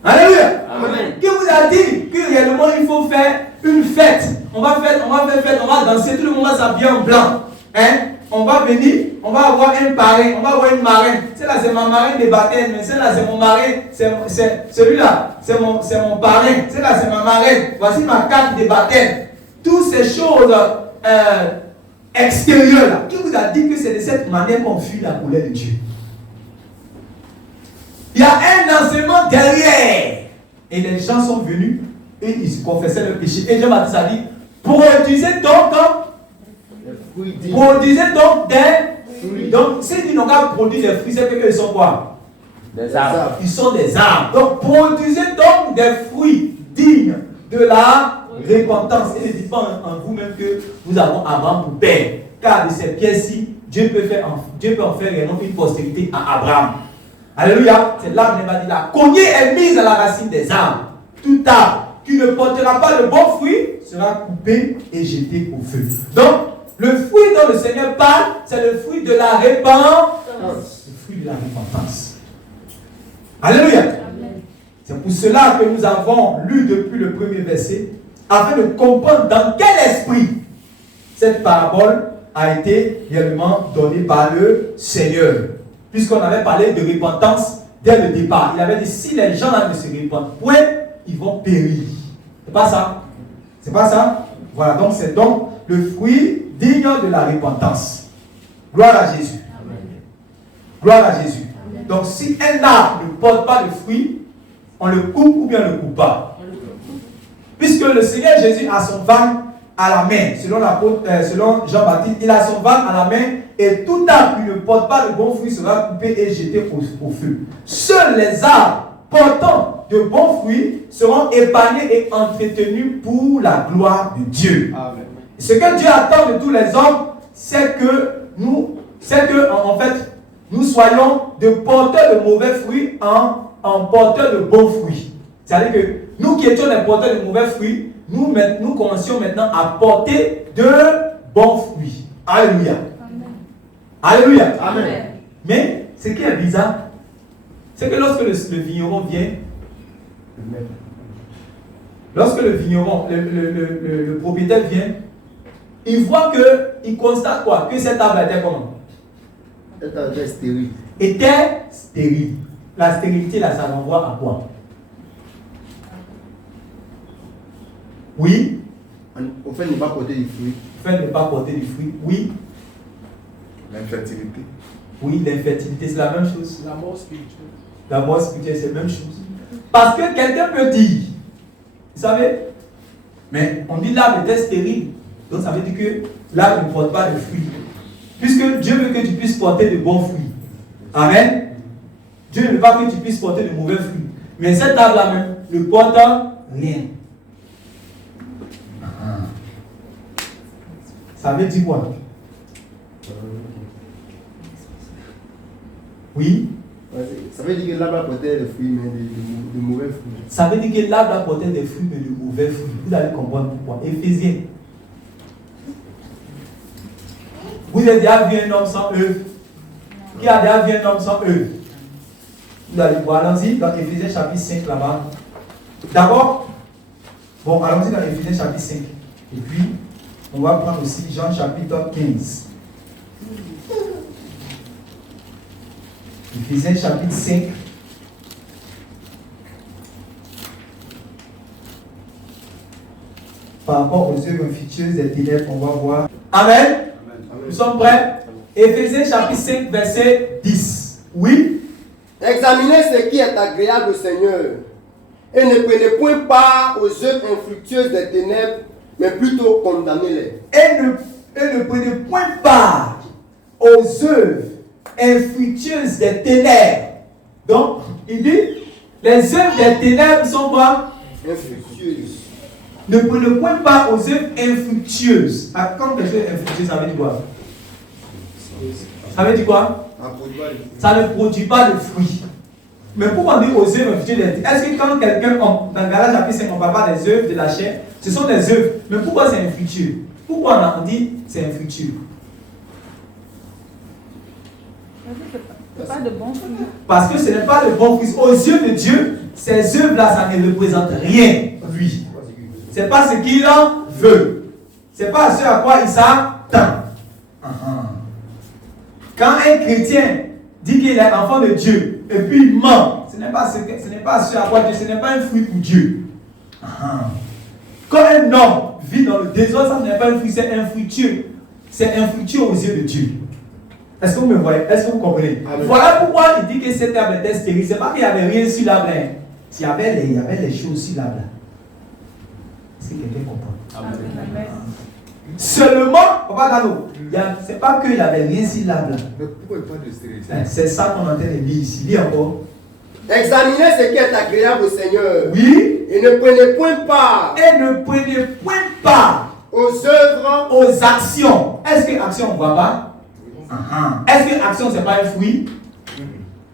Alléluia. Amen. Qui vous a dit que réellement il faut faire une fête? On va faire fête, on va danser, tout le monde va s'habiller en blanc. Hein? On va venir, on va avoir un parrain, on va avoir une marraine. Celle-là, c'est ma marraine de baptême, mais celle-là, c'est mon marraine, celui-là, c'est mon parrain. Celle-là, c'est ma marraine. Voici ma carte de baptême. Toutes ces choses extérieures-là. Qui vous a dit que c'est de cette manière qu'on fuit la colère de Dieu? Il y a un enseignement derrière. Et les gens sont venus et ils confessaient leur péché. Et Jean-Baptiste a dit, produisez donc des fruits. Donc, s'ils n'ont pas produit des fruits, c'est qu'ils sont quoi? Des arbres. Ils sont des arbres. Donc, produisez donc des fruits dignes de la repentance. Et ne dites pas en vous-même que nous avons Abraham pour père. Car de ces pièces-ci, Dieu peut en faire réellement une postérité à Abraham. Alléluia. C'est là qu'on va dire la cognée est mise à la racine des arbres. Tout arbre qui ne portera pas de bons fruits sera coupé et jeté au feu. Donc, le fruit dont le Seigneur parle, c'est le fruit de la repentance. Le fruit de la repentance. Alléluia. Amen. C'est pour cela que nous avons lu depuis le premier verset, afin de comprendre dans quel esprit cette parabole a été réellement donnée par le Seigneur. Puisqu'on avait parlé de repentance dès le départ. Il avait dit, si les gens là ne se répandent point, ils vont périr. C'est pas ça? C'est pas ça? Voilà, donc c'est donc le fruit digne de la repentance. Gloire à Jésus. Amen. Gloire à Jésus. Amen. Donc si un arbre ne porte pas de fruits, on le coupe ou bien on ne le coupe pas. Puisque le Seigneur Jésus a son vin à la main, selon Jean-Baptiste, il a son vin à la main et tout arbre qui ne porte pas de bons fruits sera coupé et jeté au feu. Seuls les arbres portant de bons fruits seront épargnés et entretenus pour la gloire de Dieu. Amen. Ce que Dieu attend de tous les hommes, c'est que nous soyons de porteurs de mauvais fruits en porteurs de bons fruits. C'est-à-dire que nous qui étions des porteurs de mauvais fruits, nous commencions maintenant à porter de bons fruits. Alléluia. Amen. Alléluia. Amen. Mais ce qui est bizarre, c'est que lorsque le vigneron vient, lorsque le vigneron, le propriétaire vient, il voit il constate quoi? Que cet arbre était comment? Était stérile. Était stérile. La stérilité là, ça renvoie à quoi? Oui. Au fait, ne pas porter du fruit. Au fait, ne pas porter du fruit. Oui. L'infertilité. Oui, l'infertilité, c'est la même chose. La mort spirituelle. La mort spirituelle, c'est la même chose. Parce que quelqu'un peut dire, vous savez, mais on dit l'arbre était stérile. Donc ça veut dire que l'arbre ne porte pas de fruits. Puisque Dieu veut que tu puisses porter de bons fruits. Amen. Dieu ne veut pas que tu puisses porter de mauvais fruits. Mais cet arbre-là même ne porte rien. Ça veut dire quoi? Oui? Ça veut dire que l'arbre portait des fruits, mais de mauvais fruits. Ça veut dire que l'arbre portait des fruits, mais de mauvais fruits. Vous allez comprendre pourquoi. Éphésiens. Vous avez déjà vu un homme sans œuvre? Qui a déjà vu un homme sans œuvre? Vous allez voir, allons-y dans Éphésiens chapitre 5 là-bas. D'abord, allons-y dans Éphésiens chapitre 5. Et puis, on va prendre aussi Jean chapitre 15. Éphésiens chapitre 5. Par rapport aux œuvres infructueuses des ténèbres, on va voir. Amen. Nous sommes prêts? Éphésiens chapitre 5, verset 10. Oui. Examinez ce qui est agréable au Seigneur. Et ne prenez point part aux œuvres infructueuses des ténèbres, mais plutôt condamnez-les. Et ne prenez point part aux œuvres infructueuses des ténèbres. Donc, il dit, les œuvres des ténèbres sont quoi? Infructueuses. Ne prenez point part aux œuvres infructueuses. Ah, quand quelque chose est infructueux, ça veut dire quoi? Ça veut dire quoi? Ça ne produit pas de fruits. Mais pourquoi on dit aux œuvres infructueuses? Est-ce que quand quelqu'un, dans Galates chapitre 5, on ne parle pas des œuvres de la chair? Ce sont des œuvres. Mais pourquoi c'est infructueux? Pourquoi on dit c'est infructueux? C'est pas de bon fruit. Parce que ce n'est pas le bon fruit. Aux yeux de Dieu, ces œuvres-là, ça ne représente rien, lui. Ce n'est pas ce qu'il en veut. Ce n'est pas ce à quoi il s'attend. Quand un chrétien dit qu'il est enfant de Dieu et puis il ment, ce n'est pas ce à quoi Dieu, ce n'est pas un fruit pour Dieu. Quand un homme vit dans le désordre, ça n'est pas un fruit, c'est infructueux. C'est infructueux aux yeux de Dieu. Est-ce que vous me voyez? Est-ce que vous comprenez? Amen. Voilà pourquoi il dit que cette arbre était stérile. Ce n'est pas qu'il n'y avait rien sur l'arbre. Il y avait les choses sur l'arbre. Est-ce que quelqu'un comprend? Amen. Seulement, Papa Gano, ce n'est pas qu'il n'y avait rien sur l'arbre. Mais pourquoi il parle de stérilité? C'est ça qu'on est en train de lire ici. Lis encore. Examinez ce qui est agréable au Seigneur. Oui. Et ne prenez point part. Et ne prenez point part aux œuvres, aux actions. Est-ce que action on ne voit pas? Est-ce que action c'est pas un fruit?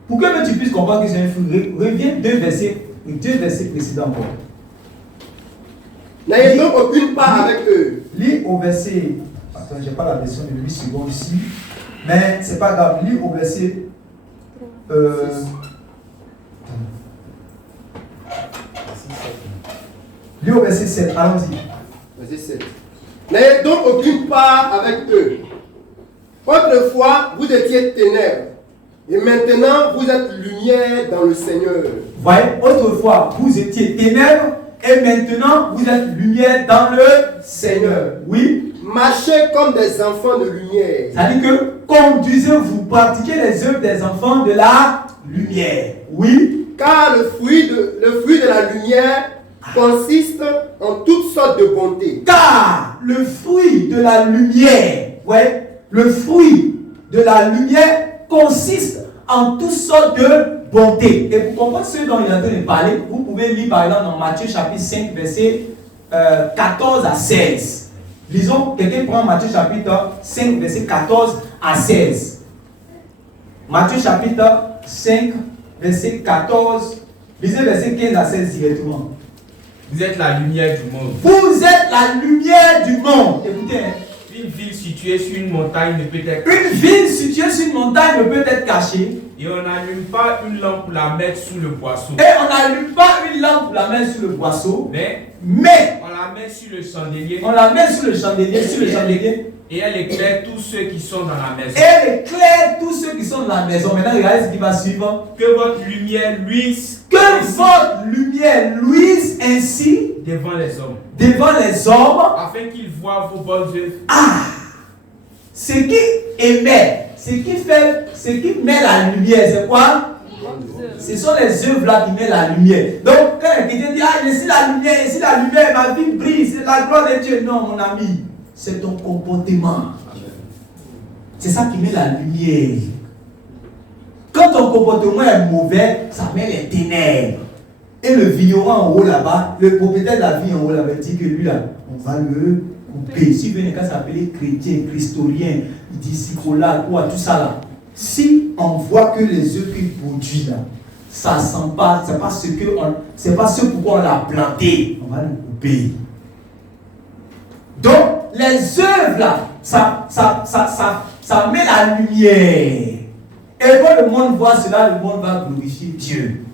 Pour que tu puisses comprendre que c'est un fruit, reviens deux versets précédents encore. N'ayez donc aucune part avec eux. Lis au verset. Attends, j'ai pas la version de 8 secondes ici. Mais c'est pas grave. Lis au verset. Lis au verset 7. Allons-y. Verset 7. N'ayez donc aucune part avec eux. Autrefois, vous étiez ténèbres, et maintenant, vous êtes lumière dans le Seigneur. Voyez, autrefois, vous étiez ténèbres, et maintenant, vous êtes lumière dans le Seigneur. Oui. Marchez comme des enfants de lumière. C'est-à-dire que, conduisez-vous, pratiquez les œuvres des enfants de la lumière. Oui. Car le fruit de la lumière consiste en toutes sortes de bonté. Car le fruit de la lumière, ouais, le fruit de la lumière consiste en toutes sortes de bonté. Et pour comprendre ce dont il est en train de parler, vous pouvez lire par exemple dans Matthieu chapitre 5, verset 14 à 16. Lisons, quelqu'un prend Matthieu chapitre 5, verset 14 à 16. Matthieu chapitre 5, verset 14. Lisez verset 15 à 16 directement. Vous êtes la lumière du monde. Vous êtes la lumière du monde. Écoutez, hein. Une ville située sur une montagne ne peut être Une ville située sur une montagne ne peut être cachée. Et on n'allume pas une lampe pour la mettre sous le boisseau. Et on n'allume pas une lampe pour la mettre sur le boisseau. Mais on la met sur le chandelier. On la met sur le chandelier, Et elle éclaire tous ceux qui sont dans la maison. Et elle éclaire tous ceux qui sont dans la maison. Maintenant, regardez ce qui va suivre. Que votre lumière luise. Que votre lumière luise ainsi devant les hommes. Devant les hommes. Afin qu'ils voient vos bonnes œuvres. Ah! Ce qui émet, ce qui met la lumière, c'est quoi? Ce sont les œuvres là qui mettent la lumière. Donc, quand quelqu'un dit, ah, ici la lumière, ma vie brille, c'est la gloire de Dieu. Non, mon ami, c'est ton comportement. C'est ça qui met la lumière. Quand ton comportement est mauvais, ça met les ténèbres. Et le vigneron en haut là-bas, le propriétaire de la vie en haut là-bas, dit que lui là, on va le couper. Si vous venez qu'à s'appeler chrétien, christorien, disciple, quoi, tout ça là. Si on voit que les œufs qu'il produit là, ça ne sent pas, c'est pas ce pourquoi on l'a planté, on va le couper. Donc, les œuvres là, ça met la lumière. Et quand le monde voit cela, le monde va glorifier Dieu.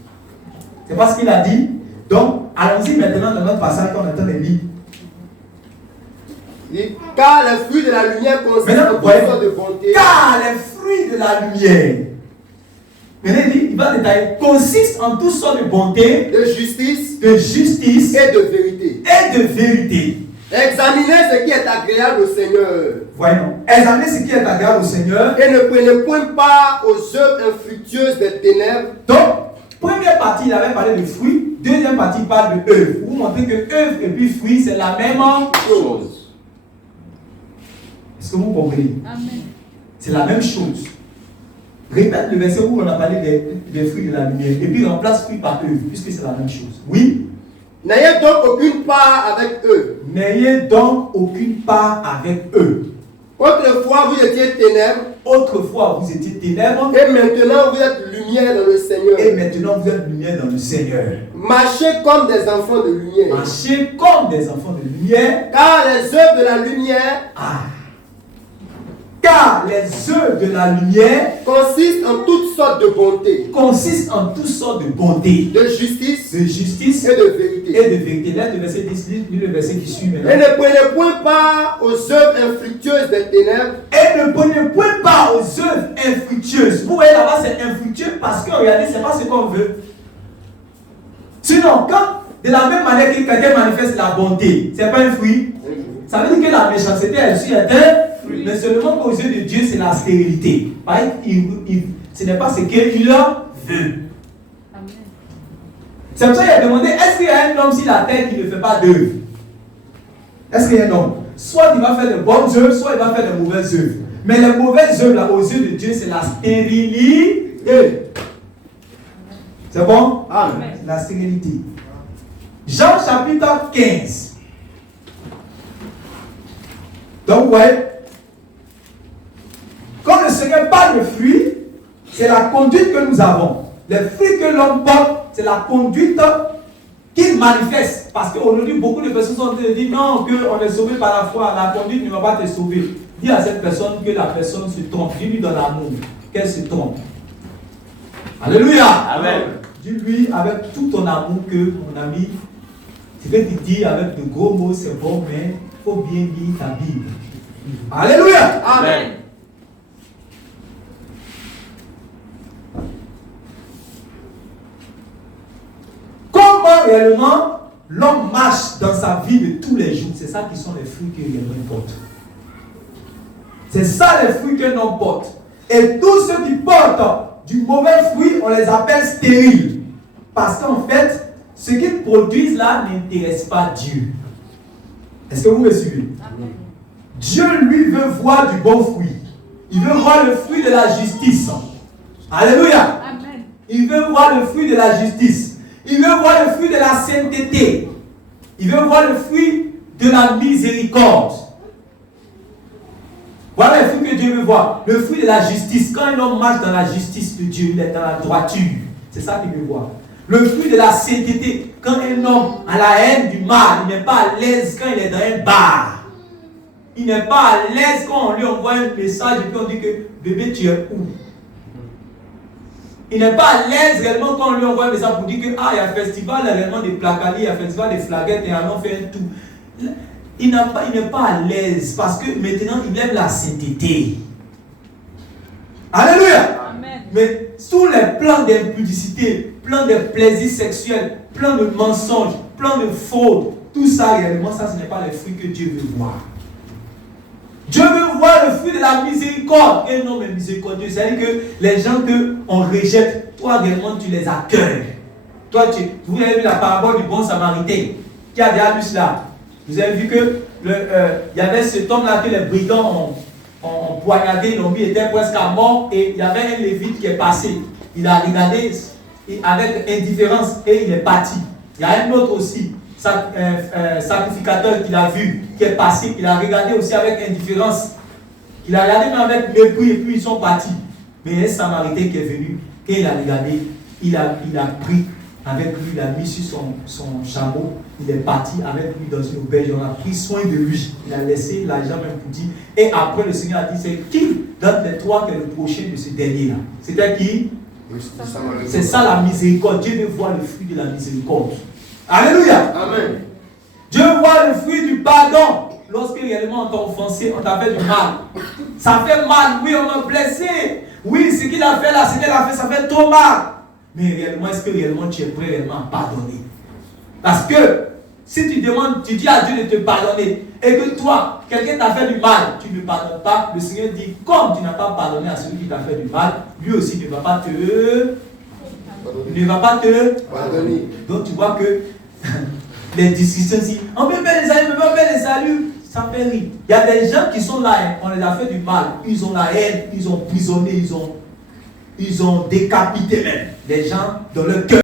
C'est pas ce qu'il a dit. Donc, allons-y maintenant dans notre passage qu'on entend les lire. Car les fruits de la lumière consistent en toutes sortes de bonté. Car les fruits de la lumière, maintenant il va détailler, consistent en toutes sortes de bonté, de justice et de vérité. Examinez ce qui est agréable au Seigneur. Voyons. Examinez ce qui est agréable au Seigneur. Et ne prenez point part aux œuvres infructueuses des ténèbres. Donc, première partie, il avait parlé de fruits. Deuxième partie, il parle de œuvre. Vous montrez que œuvre et puis fruits, c'est la même chose. Est-ce que vous comprenez? Amen. C'est la même chose. Répète le verset où on a parlé des fruits de la lumière. Et puis remplace fruits par œuvre, puisque c'est la même chose. Oui? N'ayez donc aucune part avec eux. N'ayez donc aucune part avec eux. Autrefois, vous étiez ténèbres. Autrefois, vous étiez ténèbres. Et maintenant, vous êtes lumière dans le Seigneur. Et maintenant, vous êtes lumière dans le Seigneur. Marchez comme des enfants de lumière. Marchez comme des enfants de lumière. Car les œuvres de la lumière Car les œuvres de la lumière consistent en toutes sortes de bonté, consistent en toutes sortes de bonté, de justice de justice et de vérité. et de vérité. Là, le verset 10, lis le verset qui suit Et maintenant. ne prenez point part aux œuvres infructueuses des ténèbres. Et ne prenez point part aux œuvres infructueuses. Vous voyez là-bas, c'est infructueux parce que regardez, c'est pas ce qu'on veut. Sinon, quand de la même manière que quelqu'un manifeste la bonté, c'est pas un fruit. Ça veut dire que la méchanceté, elle aussi est un fruit. Mais seulement qu'aux yeux de Dieu, c'est la stérilité. Ce n'est pas ce qu'il veut. C'est pour ça qu'il a demandé, est-ce qu'il y a un homme sur la terre qui ne fait pas d'œuvre? Est-ce qu'il y a un homme? Soit il va faire de bonnes œuvres, soit il va faire de mauvaises œuvres. Mais les mauvaises œuvres, là, aux yeux de Dieu, c'est la stérilité. C'est bon? Amen. La stérilité. Jean chapitre 15. Donc, vous voyez, quand le Seigneur parle de fruits, c'est la conduite que nous avons. Les fruits que l'homme porte, c'est la conduite qu'il manifeste. Parce qu'aujourd'hui, beaucoup de personnes sont en train de dire non, qu'on est sauvé par la foi, la conduite ne va pas te sauver. Dis à cette personne que la personne se trompe. Dis-lui dans l'amour qu'elle se trompe. Alléluia. Amen. Dis-lui avec tout ton amour que, mon ami, ce que tu dis avec de gros mots, c'est bon, mais il faut bien lire ta Bible. Alléluia. Amen. Comment réellement l'homme marche dans sa vie de tous les jours? C'est ça qui sont les fruits que l'homme porte. C'est ça les fruits que l'homme porte. Et tous ceux qui portent du mauvais fruit, on les appelle stériles. Parce qu'en fait, ce qu'ils produisent là n'intéresse pas Dieu. Est-ce que vous me suivez? Amen. Dieu, lui, veut voir du bon fruit. Il veut voir le fruit de la justice. Alléluia. Amen. Il veut voir le fruit de la justice. Il veut voir le fruit de la sainteté. Il veut voir le fruit de la miséricorde. Voilà le fruit que Dieu veut voir. Le fruit de la justice. Quand un homme marche dans la justice de Dieu, il est dans la droiture. C'est ça qu'il veut voir. Le fruit de la sainteté. Quand un homme a la haine du mal, il n'est pas à l'aise quand il est dans un bar. Il n'est pas à l'aise quand on lui envoie un message et puis on dit que bébé, tu es où? Il n'est pas à l'aise réellement quand on lui envoie un message pour dire que il y a un festival réellement des placaliers, il y a un festival des flaguettes et allons faire un tout. Il n'est pas à l'aise parce que maintenant il aime la sainteté. Alléluia. Amen. Mais sous les plans d'impudicité, plans de plaisir sexuel, plans de mensonges, plans de fraude, tout ça réellement, ça ce n'est pas les fruits que Dieu veut voir. Dieu veut voir le fruit de la miséricorde. Et non, mais miséricordieux, c'est-à-dire que les gens qu'on rejette, toi réellement tu les accueilles. Toi, vous avez vu la parabole du bon samaritain qui a déjà vu cela. Vous avez vu que il y avait cet homme-là que les brigands ont poignardé, ils l'ont mis, il était presque à mort, et il y avait un lévite qui est passé. Il a regardé avec indifférence et il est parti. Il y a un autre aussi, sacrificateur qu'il a vu, qui est passé, il a regardé aussi avec indifférence. Il a regardé même avec mépris et puis ils sont partis. Mais un samaritain qui est venu, quand il a regardé, il a pris avec lui, il a mis sur son chameau, il est parti avec lui dans une auberge, on a pris soin de lui, il a laissé l'argent même pour dire. Et après le Seigneur a dit, c'est qui dans les trois qui est le prochain de ce dernier-là? C'était qui? C'est ça la miséricorde. Dieu veut voir le fruit de la miséricorde. Alléluia. Amen. Dieu voit le fruit du pardon. Lorsque réellement on t'a offensé, on t'a fait du mal. Ça fait mal, oui, on m'a blessé. Oui, ce qu'il a fait là, ce qu'elle a fait, ça fait trop mal. Mais réellement, est-ce que réellement tu es prêt réellement à pardonner? Parce que Si tu demandes, tu dis à Dieu de te pardonner, et que toi, quelqu'un t'a fait du mal, tu ne pardonnes pas, le Seigneur dit, comme tu n'as pas pardonné à celui qui t'a fait du mal, lui aussi ne va pas te Pardonnez. Donc tu vois que les discussions ici, on peut faire des saluts, on peut faire des saluts, ça fait rire. Il y a des gens qui sont là, on les a fait du mal, ils ont la haine, ils ont prisonné, ils ont décapité même les gens dans leur cœur.